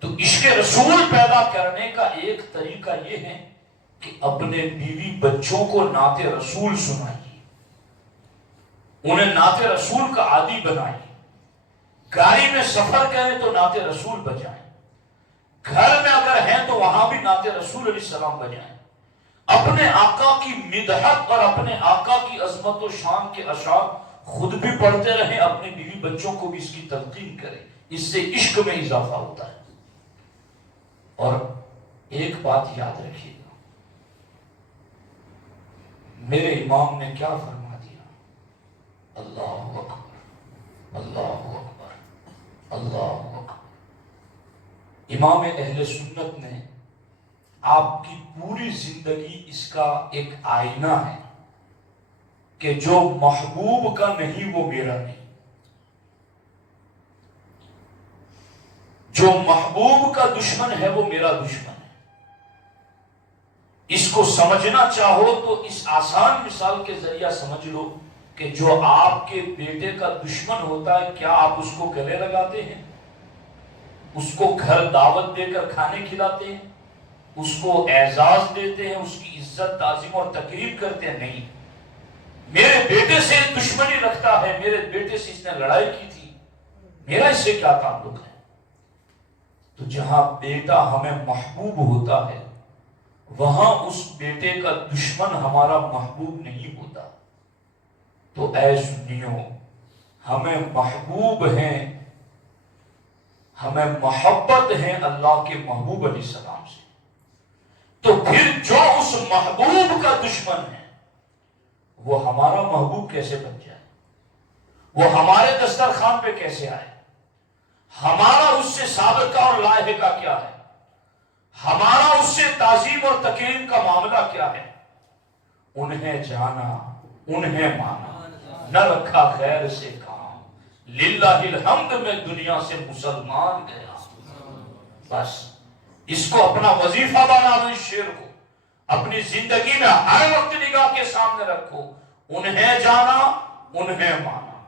تو عشق رسول پیدا کرنے کا ایک طریقہ یہ ہے کہ اپنے بیوی بچوں کو نعت رسول سنائیے، انہیں نعت رسول کا عادی بنائیے. گاڑی میں سفر کریں تو نعت رسول بجائیں، گھر میں اگر ہیں تو وہاں بھی نعت رسول علیہ السلام بجائیں. اپنے آقا کی مدحت اور اپنے آقا کی عظمت و شان کے اشعار خود بھی پڑھتے رہیں، اپنے بیوی بچوں کو بھی اس کی تلقین کریں. اس سے عشق میں اضافہ ہوتا ہے. اور ایک بات یاد رکھیے گا، میرے امام نے کیا فرما دیا؟ اللہ اکبر، اللہ اکبر، اللہ اکبر. امام اہل سنت نے آپ کی پوری زندگی اس کا ایک آئینہ ہے کہ جو محبوب کا نہیں وہ میرا نہیں، جو محبوب کا دشمن ہے وہ میرا دشمن ہے. اس کو سمجھنا چاہو تو اس آسان مثال کے ذریعہ سمجھ لو کہ جو آپ کے بیٹے کا دشمن ہوتا ہے، کیا آپ اس کو گلے لگاتے ہیں؟ اس کو گھر دعوت دے کر کھانے کھلاتے ہیں؟ اس کو اعزاز دیتے ہیں؟ اس کی عزت تعظیم اور تقریب کرتے ہیں؟ نہیں. میرے بیٹے سے دشمنی رکھتا ہے، میرے بیٹے سے اس نے لڑائی کی تھی، میرا اس سے کیا تعلق ہے؟ تو جہاں بیٹا ہمیں محبوب ہوتا ہے وہاں اس بیٹے کا دشمن ہمارا محبوب نہیں ہوتا. تو اے سنیوں، ہمیں محبوب ہیں، ہمیں محبت ہے اللہ کے محبوب علیہ السلام سے. تو پھر جو اس محبوب کا دشمن ہے وہ ہمارا محبوب کیسے بن جائے؟ وہ ہمارے دسترخوان پہ کیسے آئے؟ ہمارا اس سے سابقہ اور لاحقہ کیا ہے؟ ہمارا اس سے تعظیم اور تکریم کا معاملہ کیا ہے؟ انہیں جانا، انہیں مانا، نہ رکھا غیر سے کام، للہ الحمد میں دنیا سے مسلمان گیا. بس اس کو اپنا وظیفہ بنا لو، اس شعر کو اپنی زندگی میں ہر وقت نگاہ کے سامنے رکھو. انہیں جانا، انہیں مانا،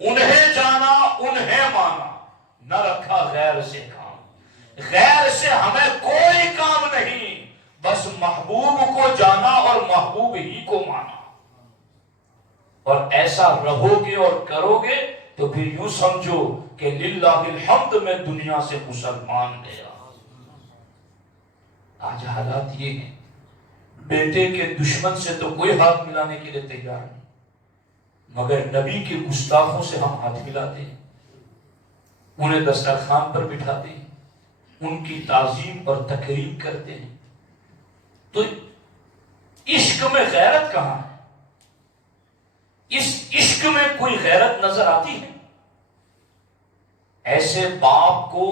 انہیں جانا، انہیں مانا، نہ رکھا غیر سے کام. غیر سے ہمیں کوئی کام نہیں، بس محبوب کو جانا اور محبوب ہی کو مانا. اور ایسا رہو گے اور کرو گے تو پھر یوں سمجھو کہ للہ الحمد میں دنیا سے مسلمان گیا. آج حالات یہ ہیں، بیٹے کے دشمن سے تو کوئی ہاتھ ملانے کے لیے تیار نہیں، مگر نبی کے گستاخوں سے ہم ہاتھ ملاتے ہیں، انہیں دسترخوان پر بٹھاتے ہیں، ان کی تعظیم اور تکریم کرتے ہیں. تو عشق میں غیرت کہاں ہے؟ اس عشق میں کوئی غیرت نظر آتی ہے؟ ایسے باپ کو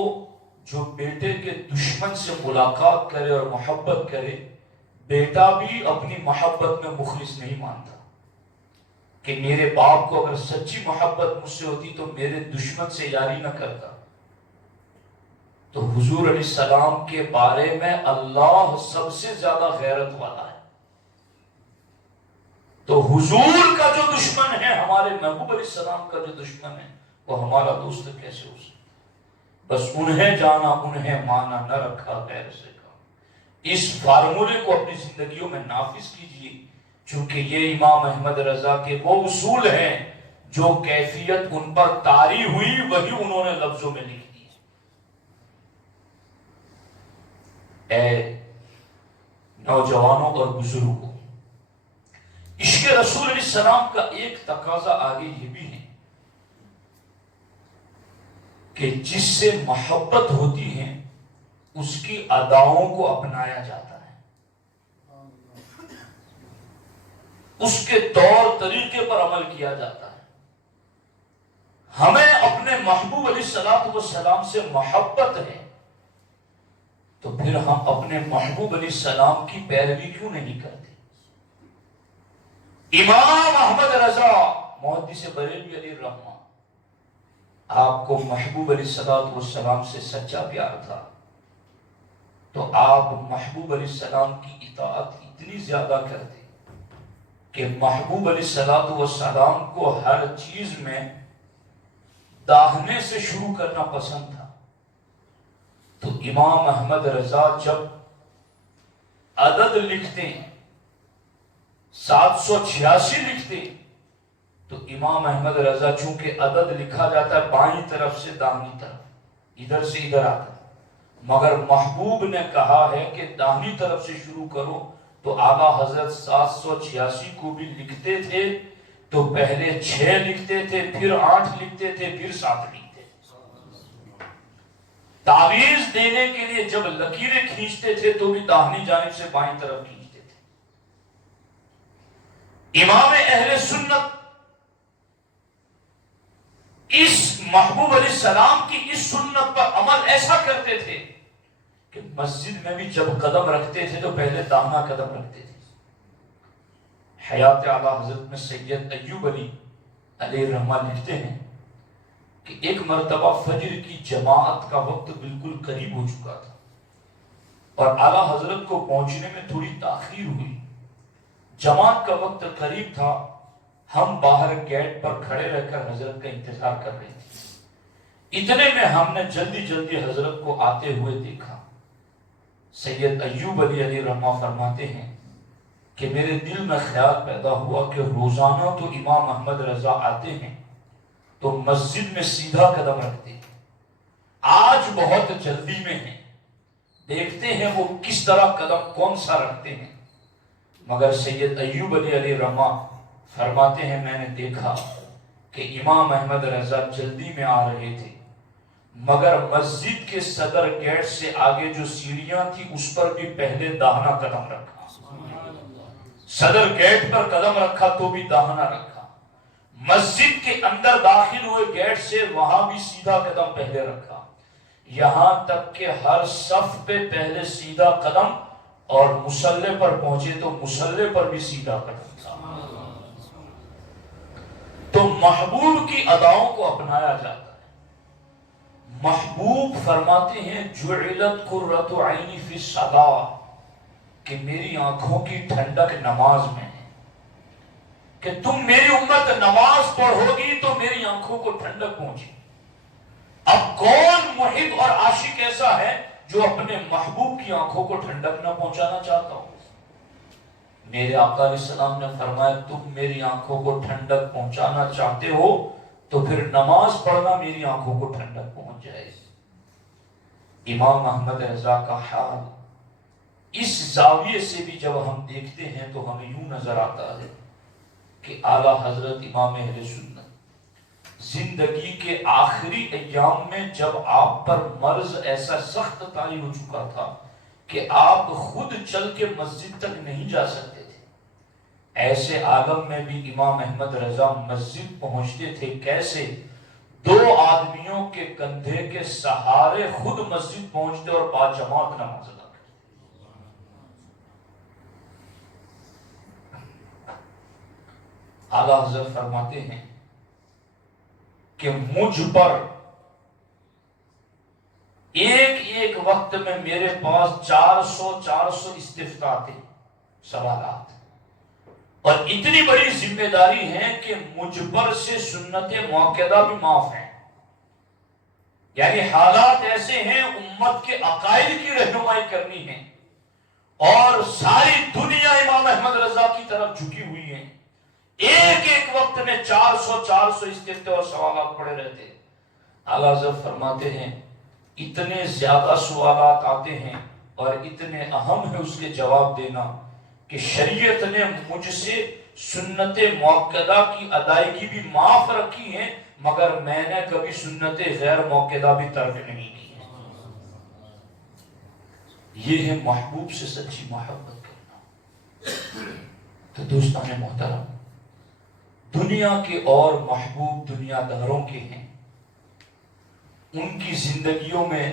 جو بیٹے کے دشمن سے ملاقات کرے اور محبت کرے، بیٹا بھی اپنی محبت میں مخلص نہیں مانتا کہ میرے باپ کو اگر سچی محبت مجھ سے ہوتی تو میرے دشمن سے یاری نہ کرتا. تو حضور علیہ السلام کے بارے میں اللہ سب سے زیادہ غیرت والا ہے. تو حضور کا جو دشمن ہے، ہمارے محبوب علیہ السلام کا جو دشمن ہے، وہ ہمارا دوست کیسے ہو سکتا؟ بس انہیں جانا، انہیں مانا، نہ رکھا غیر سے کام. اس فارمولے کو اپنی زندگیوں میں نافذ کیجیے، چونکہ یہ امام احمد رضا کے وہ اصول ہیں جو کیفیت ان پر طاری ہوئی وہی انہوں نے لفظوں میں لکھ دی. اے نوجوانوں اور بزرگوں، عشق رسول علیہ السلام کا ایک تقاضا آگے یہ بھی ہے کہ جس سے محبت ہوتی ہے اس کی اداؤں کو اپنایا جاتا ہے، اس کے طور طریقے پر عمل کیا جاتا ہے. ہمیں اپنے محبوب علیہ السلام سے محبت ہے تو پھر ہم اپنے محبوب علیہ السلام کی پیروی کیوں نہیں کرتے؟ امام احمد رضا محدث بریلوی علیہ الرحمہ آپ کو محبوب علیہ السلام سے سچا پیار تھا تو آپ محبوب علیہ السلام کی اطاعت اتنی زیادہ کرتے کہ محبوب علیہ السلام کو ہر چیز میں داہنے سے شروع کرنا پسند تھا. تو امام احمد رضا جب عدد لکھتے ہیں 786 لکھتے ہیں تو امام احمد رضا چونکہ عدد لکھا جاتا ہے بائیں طرف سے داہنی طرف ادھر سے ادھر آتا ہے مگر محبوب نے کہا ہے کہ داہنی طرف سے شروع کرو تو اعلیٰ حضرت 786 کو بھی لکھتے تھے تو پہلے 6 لکھتے تھے پھر 8 لکھتے تھے پھر 7 لکھتے تھے. تعویذ دینے کے لیے جب لکیریں کھینچتے تھے تو بھی داہنی جانب سے بائیں طرف کھینچتے تھے. امام اہل سنت اس محبوب علیہ السلام کی اس سنت پر عمل ایسا کرتے تھے کہ مسجد میں بھی جب قدم رکھتے تھے تو پہلے داہنا قدم رکھتے تھے. حیات اعلیٰ حضرت میں سید ایوب علی علیہ الرحمہ لکھتے ہیں کہ ایک مرتبہ فجر کی جماعت کا وقت بالکل قریب ہو چکا تھا اور اعلیٰ حضرت کو پہنچنے میں تھوڑی تاخیر ہوئی. جماعت کا وقت قریب تھا. ہم باہر گیٹ پر کھڑے رہ کر حضرت کا انتظار کر رہے تھے. اتنے میں ہم نے جلدی جلدی حضرت کو آتے ہوئے دیکھا. سید ایوب علی علیہ الرحمہ فرماتے ہیں کہ میرے دل میں خیال پیدا ہوا کہ روزانہ تو امام احمد رضا آتے ہیں تو مسجد میں سیدھا قدم رکھتے ہیں, آج بہت جلدی میں ہیں, دیکھتے ہیں وہ کس طرح قدم کون سا رکھتے ہیں. مگر سید ایوب علی علیہ الرحمہ فرماتے ہیں میں نے دیکھا کہ امام احمد رضا جلدی میں آ رہے تھے مگر مسجد کے صدر گیٹ سے آگے جو سیڑھیاں تھی اس پر بھی پہلے داہنا قدم رکھا. صدر گیٹ پر قدم رکھا تو بھی داہنا رکھا. مسجد کے اندر داخل ہوئے گیٹ سے وہاں بھی سیدھا قدم پہلے رکھا. یہاں تک کہ ہر صف پہ پہلے سیدھا قدم اور مصلی پر پہنچے تو مصلی پر بھی سیدھا قدم تھا. تو محبوب کی اداؤں کو اپنایا جاتا ہے. محبوب فرماتے ہیں جعلت قرۃ عینی فی الصلاۃ کہ میری آنکھوں کی ٹھنڈک نماز میں ہے, کہ تم میری امت نماز پڑھو گی تو میری آنکھوں کو ٹھنڈک پہنچے. اب کون محب اور عاشق ایسا ہے جو اپنے محبوب کی آنکھوں کو ٹھنڈک نہ پہنچانا چاہتا ہو. میرے آقا علیہ السلام نے فرمایا تم میری آنکھوں کو ٹھنڈک پہنچانا چاہتے ہو تو پھر نماز پڑھنا میری آنکھوں کو ٹھنڈک پہنچ جائے. امام احمد رضا کا حال اس زاویے سے بھی جب ہم دیکھتے ہیں تو ہمیں یوں نظر آتا ہے کہ اعلیٰ حضرت امام اہل سنت زندگی کے آخری ایام میں جب آپ پر مرض ایسا سخت طاری ہو چکا تھا کہ آپ خود چل کے مسجد تک نہیں جا سکتے تھے, ایسے عالم میں بھی امام احمد رضا مسجد پہنچتے تھے. کیسے؟ 2 آدمیوں کے کندھے کے سہارے خود مسجد پہنچتے اور باجماعت نماز ادا کرتے. اعلیٰ حضرت فرماتے ہیں کہ مجھ پر ایک وقت میں میرے پاس 400 استفتاء تھے, سوالات, اور اتنی بڑی ذمہ داری ہے کہ مجھ پر سے سنت موقدہ بھی معاف ہیں. یعنی حالات ایسے ہیں امت کے عقائد کی رہنمائی کرنی ہے اور ساری دنیا امام احمد رضا کی طرف جھکی ہوئی ہے. ایک وقت میں 400 استفتاء اور سوالات پڑے رہتے. اعلیٰ حضرت فرماتے ہیں اتنے زیادہ سوالات آتے ہیں اور اتنے اہم ہے اس کے جواب دینا کہ شریعت نے مجھ سے سنت موقدہ کی ادائیگی بھی معاف رکھی ہے مگر میں نے کبھی سنت غیر موقدہ بھی ترک نہیں کی ہے. یہ ہے محبوب سے سچی محبت کرنا. تو دوستان محترم, دنیا کے اور محبوب دنیا داروں کے ہیں, ان کی زندگیوں میں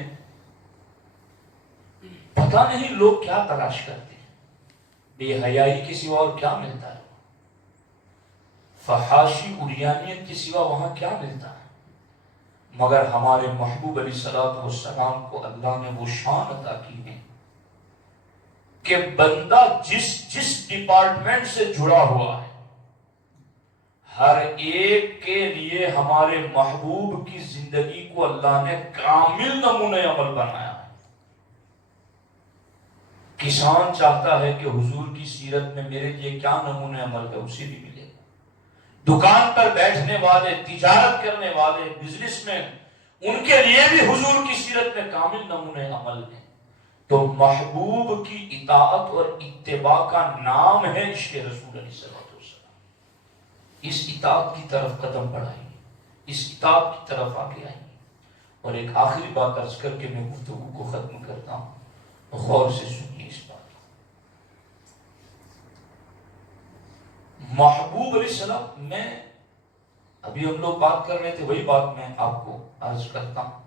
پتہ نہیں لوگ کیا تلاش کرتے ہیں. بے حیائی کے سوا اور کیا ملتا ہے, فحاشی عریانیت کے سوا وہاں کیا ملتا ہے. مگر ہمارے محبوب علیہ السلام کو اللہ نے وہ شان عطا کی ہے کہ بندہ جس جس ڈپارٹمنٹ سے جڑا ہوا ہے ہر ایک کے لیے ہمارے محبوب کی زندگی کو اللہ نے کامل نمونہ عمل بنایا ہے۔ کسان چاہتا ہے کہ حضور کی سیرت میں میرے لیے کیا نمونہ عمل ہے، اسے بھی ملے گا۔ دکان پر بیٹھنے والے، تجارت کرنے والے، بزنس میں، ان کے لیے بھی حضور کی سیرت میں کامل نمونہ عمل ہے۔ تو محبوب کی اطاعت اور اتباع کا نام ہے عشق رسول علیہ السلام۔ اس اطاعت کی طرف قدم بڑھائیے، اس اطاعت کی طرف آگے آئیے۔ اور ایک آخری بات عرض کر کے میں گفتگو کو ختم کرتا ہوں، غور سے سنیے اس بات۔ محبوب علیہ السلام، میں ابھی ہم لوگ بات کر رہے تھے، وہی بات میں آپ کو عرض کرتا ہوں۔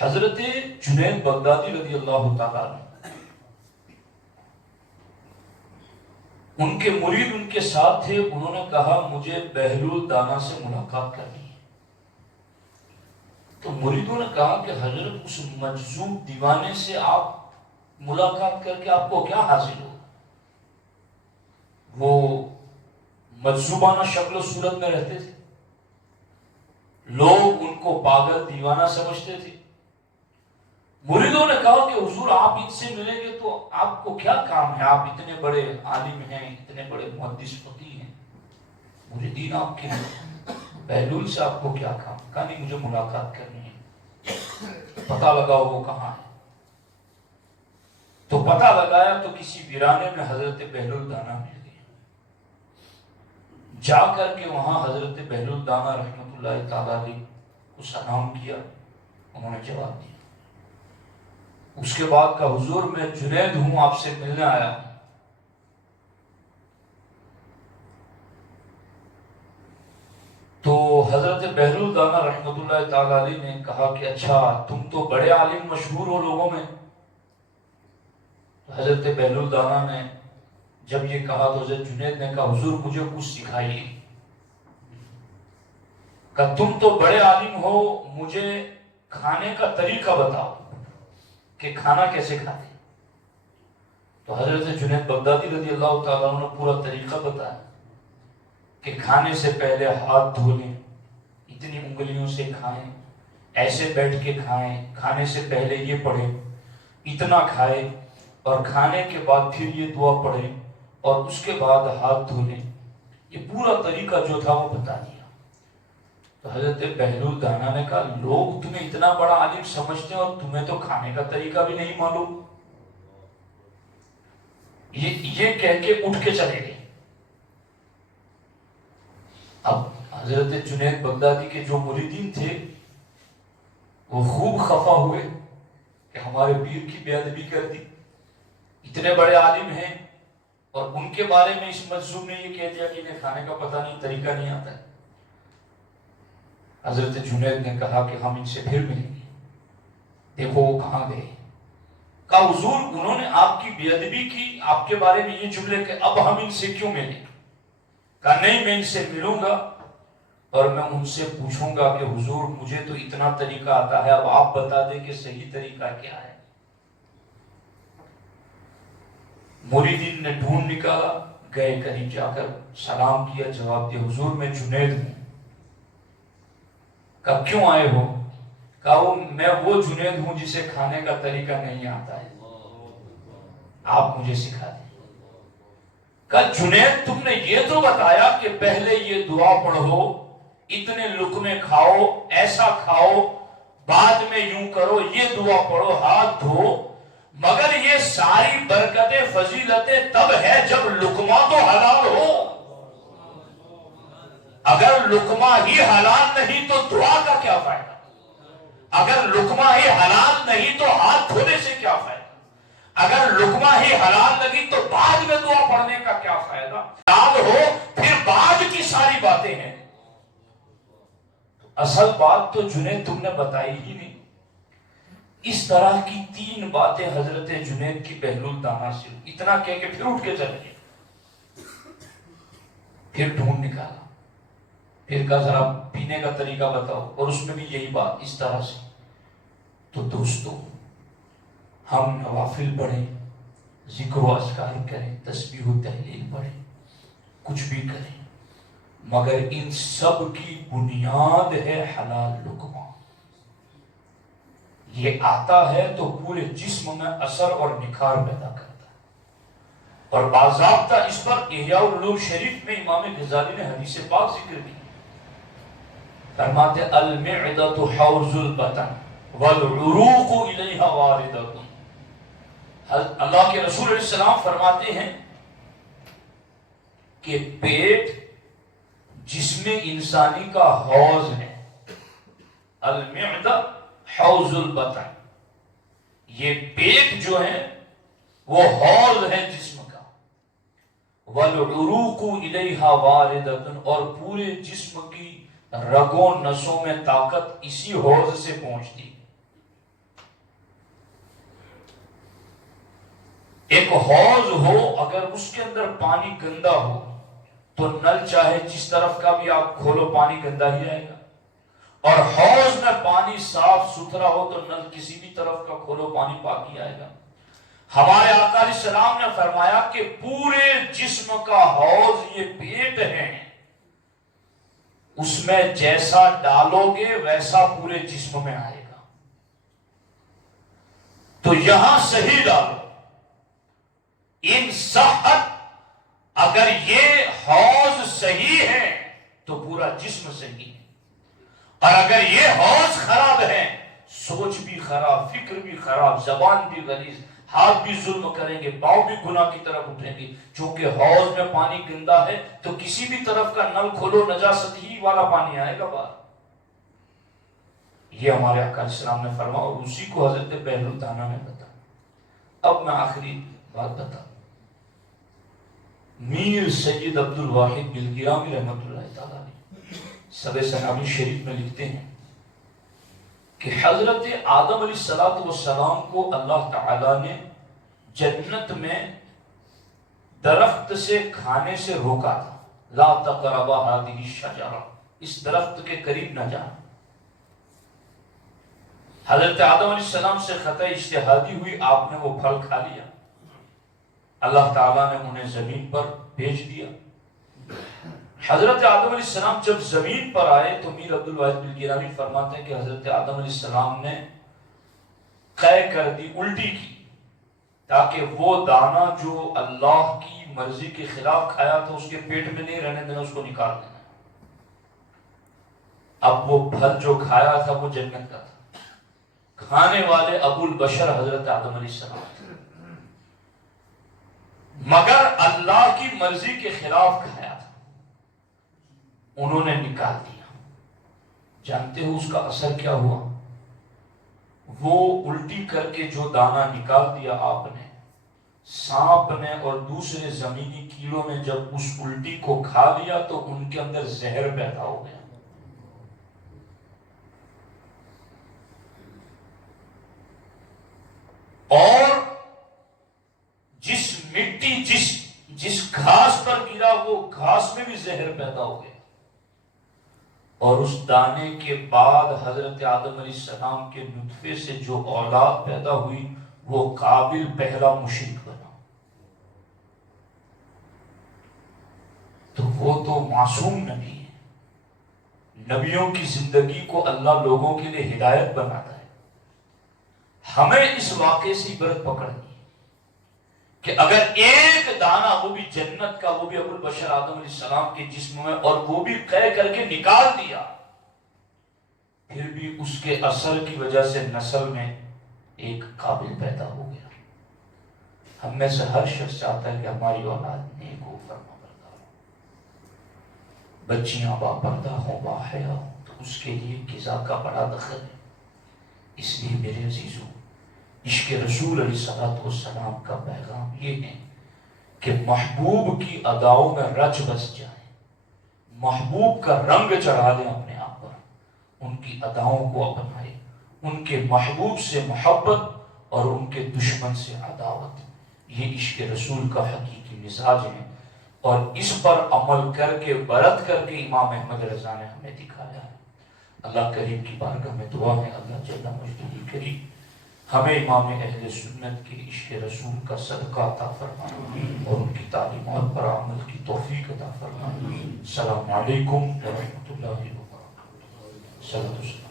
حضرت جنید بغدادی رضی اللہ تعالیٰ عنہ، ان کے مرید ان کے ساتھ تھے، انہوں نے کہا مجھے بہلول دانا سے ملاقات کرنی ہے۔ تو مریدوں نے کہا کہ حضرت اس مجذوب دیوانے سے آپ ملاقات کر کے آپ کو کیا حاصل ہو؟ وہ مجذوبانہ شکل و صورت میں رہتے تھے، لوگ ان کو پاگل دیوانہ سمجھتے تھے۔ مریدوں نے کہا کہ حضور آپ ان سے ملیں گے تو آپ کو کیا کام ہے، آپ اتنے بڑے عالم ہیں، اتنے بڑے محدث فقیہ ہیں، مریدین آپ کے ہیں، بہلول سے آپ کو کیا کام؟ کہا نہیں، مجھے ملاقات کرنی ہے، پتہ لگاؤ وہ کہاں ہے۔ تو پتہ لگایا تو کسی ویرانے میں حضرت بہلول دانا مل گئے۔ جا کر کے وہاں حضرت بہلول دانا رحمۃ اللہ تعالیٰ علیہ کو سلام کیا، انہوں نے جواب دیا۔ اس کے بعد کہا حضور میں جنید ہوں، آپ سے ملنے آیا ہوں۔ تو حضرت بہلول دانا رحمۃ اللہ تعالیٰ علیہ نے کہا کہ اچھا تم تو بڑے عالم مشہور ہو لوگوں میں۔ تو حضرت بہلول دانا نے جب یہ کہا تو حضرت جنید نے کہا حضور مجھے کچھ سکھائیے۔ کہ تم تو بڑے عالم ہو، مجھے کھانے کا طریقہ بتاؤ کہ کھانا کیسے کھاتے۔ تو حضرت جنید بغدادی رضی اللہ تعالیٰ عنہ نے پورا طریقہ بتایا کہ کھانے سے پہلے ہاتھ دھو لیں، اتنی انگلیوں سے کھائیں، ایسے بیٹھ کے کھائیں، کھانے سے پہلے یہ پڑھیں، اتنا کھائیں، اور کھانے کے بعد پھر یہ دعا پڑھیں، اور اس کے بعد ہاتھ دھو لیں۔ یہ پورا طریقہ جو تھا وہ بتا دیا۔ تو حضرت بہلول دانا نے کہا لوگ تمہیں اتنا بڑا عالم سمجھتے ہیں اور تمہیں تو کھانے کا طریقہ بھی نہیں معلوم۔ یہ کہہ کے اٹھ کے چلے گئے۔ اب حضرت جنید بغدادی کے جو مریدین تھے وہ خوب خفا ہوئے کہ ہمارے پیر کی بے ادبی کر دی، اتنے بڑے عالم ہیں اور ان کے بارے میں اس مجذوب نے یہ کہہ دیا کہ انہیں کھانے کا پتہ نہیں، طریقہ نہیں آتا ہے۔ حضرت جنید نے کہا کہ ہم ان سے پھر ملیں گے، دیکھو وہ کہاں گئے۔ کہا حضور انہوں نے آپ کی بے ادبی کی، آپ کے بارے میں یہ جملے کہ اب ہم ان سے کیوں ملیں؟ کہا نہیں، میں ان سے ملوں گا اور میں ان سے پوچھوں گا کہ حضور مجھے تو اتنا طریقہ آتا ہے، اب آپ بتا دیں کہ صحیح طریقہ کیا ہے۔ مریدین نے ڈھونڈ نکالا، گئے قریب جا کر سلام کیا، جواب دیا حضور میں جنید ہوں۔ کہا کیوں آئے ہو؟ کہا میں وہ جنید ہوں جسے کھانے کا طریقہ نہیں آتا ہے، آپ مجھے سکھا دیں۔ کہا جنید تم نے یہ تو بتایا کہ پہلے یہ دعا پڑھو، اتنے لقمے کھاؤ، ایسا کھاؤ، بعد میں یوں کرو، یہ دعا پڑھو، ہاتھ دھو، مگر یہ ساری برکتیں فضیلتیں تب ہے جب لقمہ تو حلال ہو۔ اگر لقمہ ہی حلال نہیں تو دعا کا کیا فائدہ؟ اگر لقمہ ہی حلال نہیں تو ہاتھ دھونے سے کیا فائدہ؟ اگر لقمہ ہی حلال لگی تو بعد میں دعا پڑھنے کا کیا فائدہ؟ حلال ہو پھر بعد کی ساری باتیں ہیں۔ اصل بات تو جنید تم نے بتائی ہی نہیں۔ اس طرح کی 3 باتیں حضرت جنید کی بہلول دانا سے، اتنا کہہ کے پھر اٹھ کے چلے گئے، پھر ڈھونڈ نکالا، پھر کہا ذرا پینے کا طریقہ بتاؤ، اور اس میں بھی یہی بات اس طرح سے. تو دوستو ہم نوافل پڑھیں، ذکر و اذکار کریں، تسبیح و تحلیل پڑھیں، کچھ بھی کریں، مگر ان سب کی بنیاد ہے حلال لقمہ. یہ آتا ہے تو پورے جسم میں اثر اور نکھار پیدا کرتا ہے. اور باضابطہ اس پر احیاء العلوم شریف میں امام غزالی نے حدیث پاک ذکر کی. فرماتے المعدۃ حوض البطن والعروق الیہا واردۃ. اللہ کے رسول علیہ السلام فرماتے ہیں کہ پیٹ جسم انسانی کا حوض ہے. المعدہ حوض البطن، یہ پیٹ جو ہے وہ حوض ہے جسم کا. والعروق الیہا واردۃ، اور پورے جسم کی رگوں نسوں میں طاقت اسی حوض سے پہنچتی. ایک حوض ہو، اگر اس کے اندر پانی گندا ہو تو نل چاہے جس طرف کا بھی آپ کھولو پانی گندا ہی آئے گا. اور حوض میں پانی صاف ستھرا ہو تو نل کسی بھی طرف کا کھولو پانی پاک ہی آئے گا. ہمارے آقا علیہ السلام نے فرمایا کہ پورے جسم کا حوض یہ پیٹ ہے، اس میں جیسا ڈالو گے ویسا پورے جسم میں آئے گا. تو یہاں صحیح ڈالو. ان صحت، اگر یہ حوض صحیح ہے تو پورا جسم صحیح ہے. اور اگر یہ حوض خراب ہے، سوچ بھی خراب، فکر بھی خراب، زبان بھی غلیظ، ہاتھ بھی ظلم کریں گے، پاؤں بھی گناہ کی طرف اٹھیں گے. چونکہ حوض میں پانی گندا ہے تو کسی بھی طرف کا نل کھولو نجاست ہی والا پانی آئے گا باہر. یہ ہمارے آقا علیہ السلام نے فرمایا، اور اسی کو حضرت بہلول نے بتایا. اب میں آخری بات بتا. میر سید عبد الواحد گلگرامی رحمۃ اللہ تعالیٰ سب سنابی شریف میں لکھتے ہیں کہ حضرت آدم علیہ السلام کو اللہ تعالیٰ نے جنت میں درخت سے کھانے سے روکا تھا. لا تقربا هذه الشجرہ، اس درخت کے قریب نہ جانا. حضرت آدم علیہ السلام سے خطا اجتہادی ہوئی، آپ نے وہ پھل کھا لیا. اللہ تعالیٰ نے انہیں زمین پر بھیج دیا. حضرت آدم علیہ السلام جب زمین پر آئے تو میر عبد الواحد گلگرامی فرماتے ہیں کہ حضرت آدم علیہ السلام نے قے کر دی، الٹی کی، تاکہ وہ دانہ جو اللہ کی مرضی کے خلاف کھایا تھا اس کے پیٹ میں نہیں رہنے دینا، اس کو نکال دینا. اب وہ پھل جو کھایا تھا وہ جنت کا تھا. کھانے والے ابو البشر حضرت آدم علیہ السلام تھے، مگر اللہ کی مرضی کے خلاف کھایا تھا، انہوں نے نکال دیا. جانتے ہو اس کا اثر کیا ہوا؟ وہ الٹی کر کے جو دانہ نکال دیا آپ نے، سانپ نے اور دوسرے زمینی کیڑوں نے جب اس الٹی کو کھا لیا تو ان کے اندر زہر پیدا ہو گیا. اور جس مٹی جس گھاس پر گرا وہ گھاس میں بھی زہر پیدا ہو گیا. اور اس دانے کے بعد حضرت آدم علیہ السلام کے نطفے سے جو اولاد پیدا ہوئی وہ قابل پہلا مشرک بنا. تو وہ تو معصوم نبی ہے. نبیوں کی زندگی کو اللہ لوگوں کے لیے ہدایت بناتا ہے. ہمیں اس واقعے سے عبرت پکڑنی ہے کہ اگر ایک دانہ، وہ بھی جنت کا، وہ بھی ابو البشر آدم علیہ السلام کے جسم میں، اور وہ بھی قے کر کے نکال دیا، پھر بھی اس کے اثر کی وجہ سے نسل میں ایک قابل پیدا ہو گیا. ہم میں سے ہر شخص چاہتا ہے کہ ہماری اولاد نیک ہو، فرما بردار ہو، بچیاں باپردہ ہوں، باحیا ہوں. تو اس کے لیے غذا کا بڑا دخل ہے. اس لیے میرے عزیزوں، عشق رسول علیہ السلام کا پیغام یہ ہے کہ محبوب کی اداؤں میں رچ بس جائیں، محبوب کا رنگ چڑھا لیں اپنے آپ پر، ان کی اداؤں کو اپنائیں، ان کے محبوب سے محبت اور ان کے دشمن سے عداوت. یہ عشق رسول کا حقیقی مزاج ہے. اور اس پر عمل کر کے برت کر کے امام احمد رضا نے ہمیں دکھایا ہے۔ اللہ کریم کی بارگاہ میں دعا ہے، اللہ جل مجدہ کریم ہمیں امام اہل سنت کے عشق رسول کا صدقہ عطا فرمائے اور ان کی تعلیمات پر عمل کی توفیق عطا فرمائے۔ السلام علیکم ورحمۃ اللہ وبرکاتہ۔ صلی اللہ علیہ وسلم۔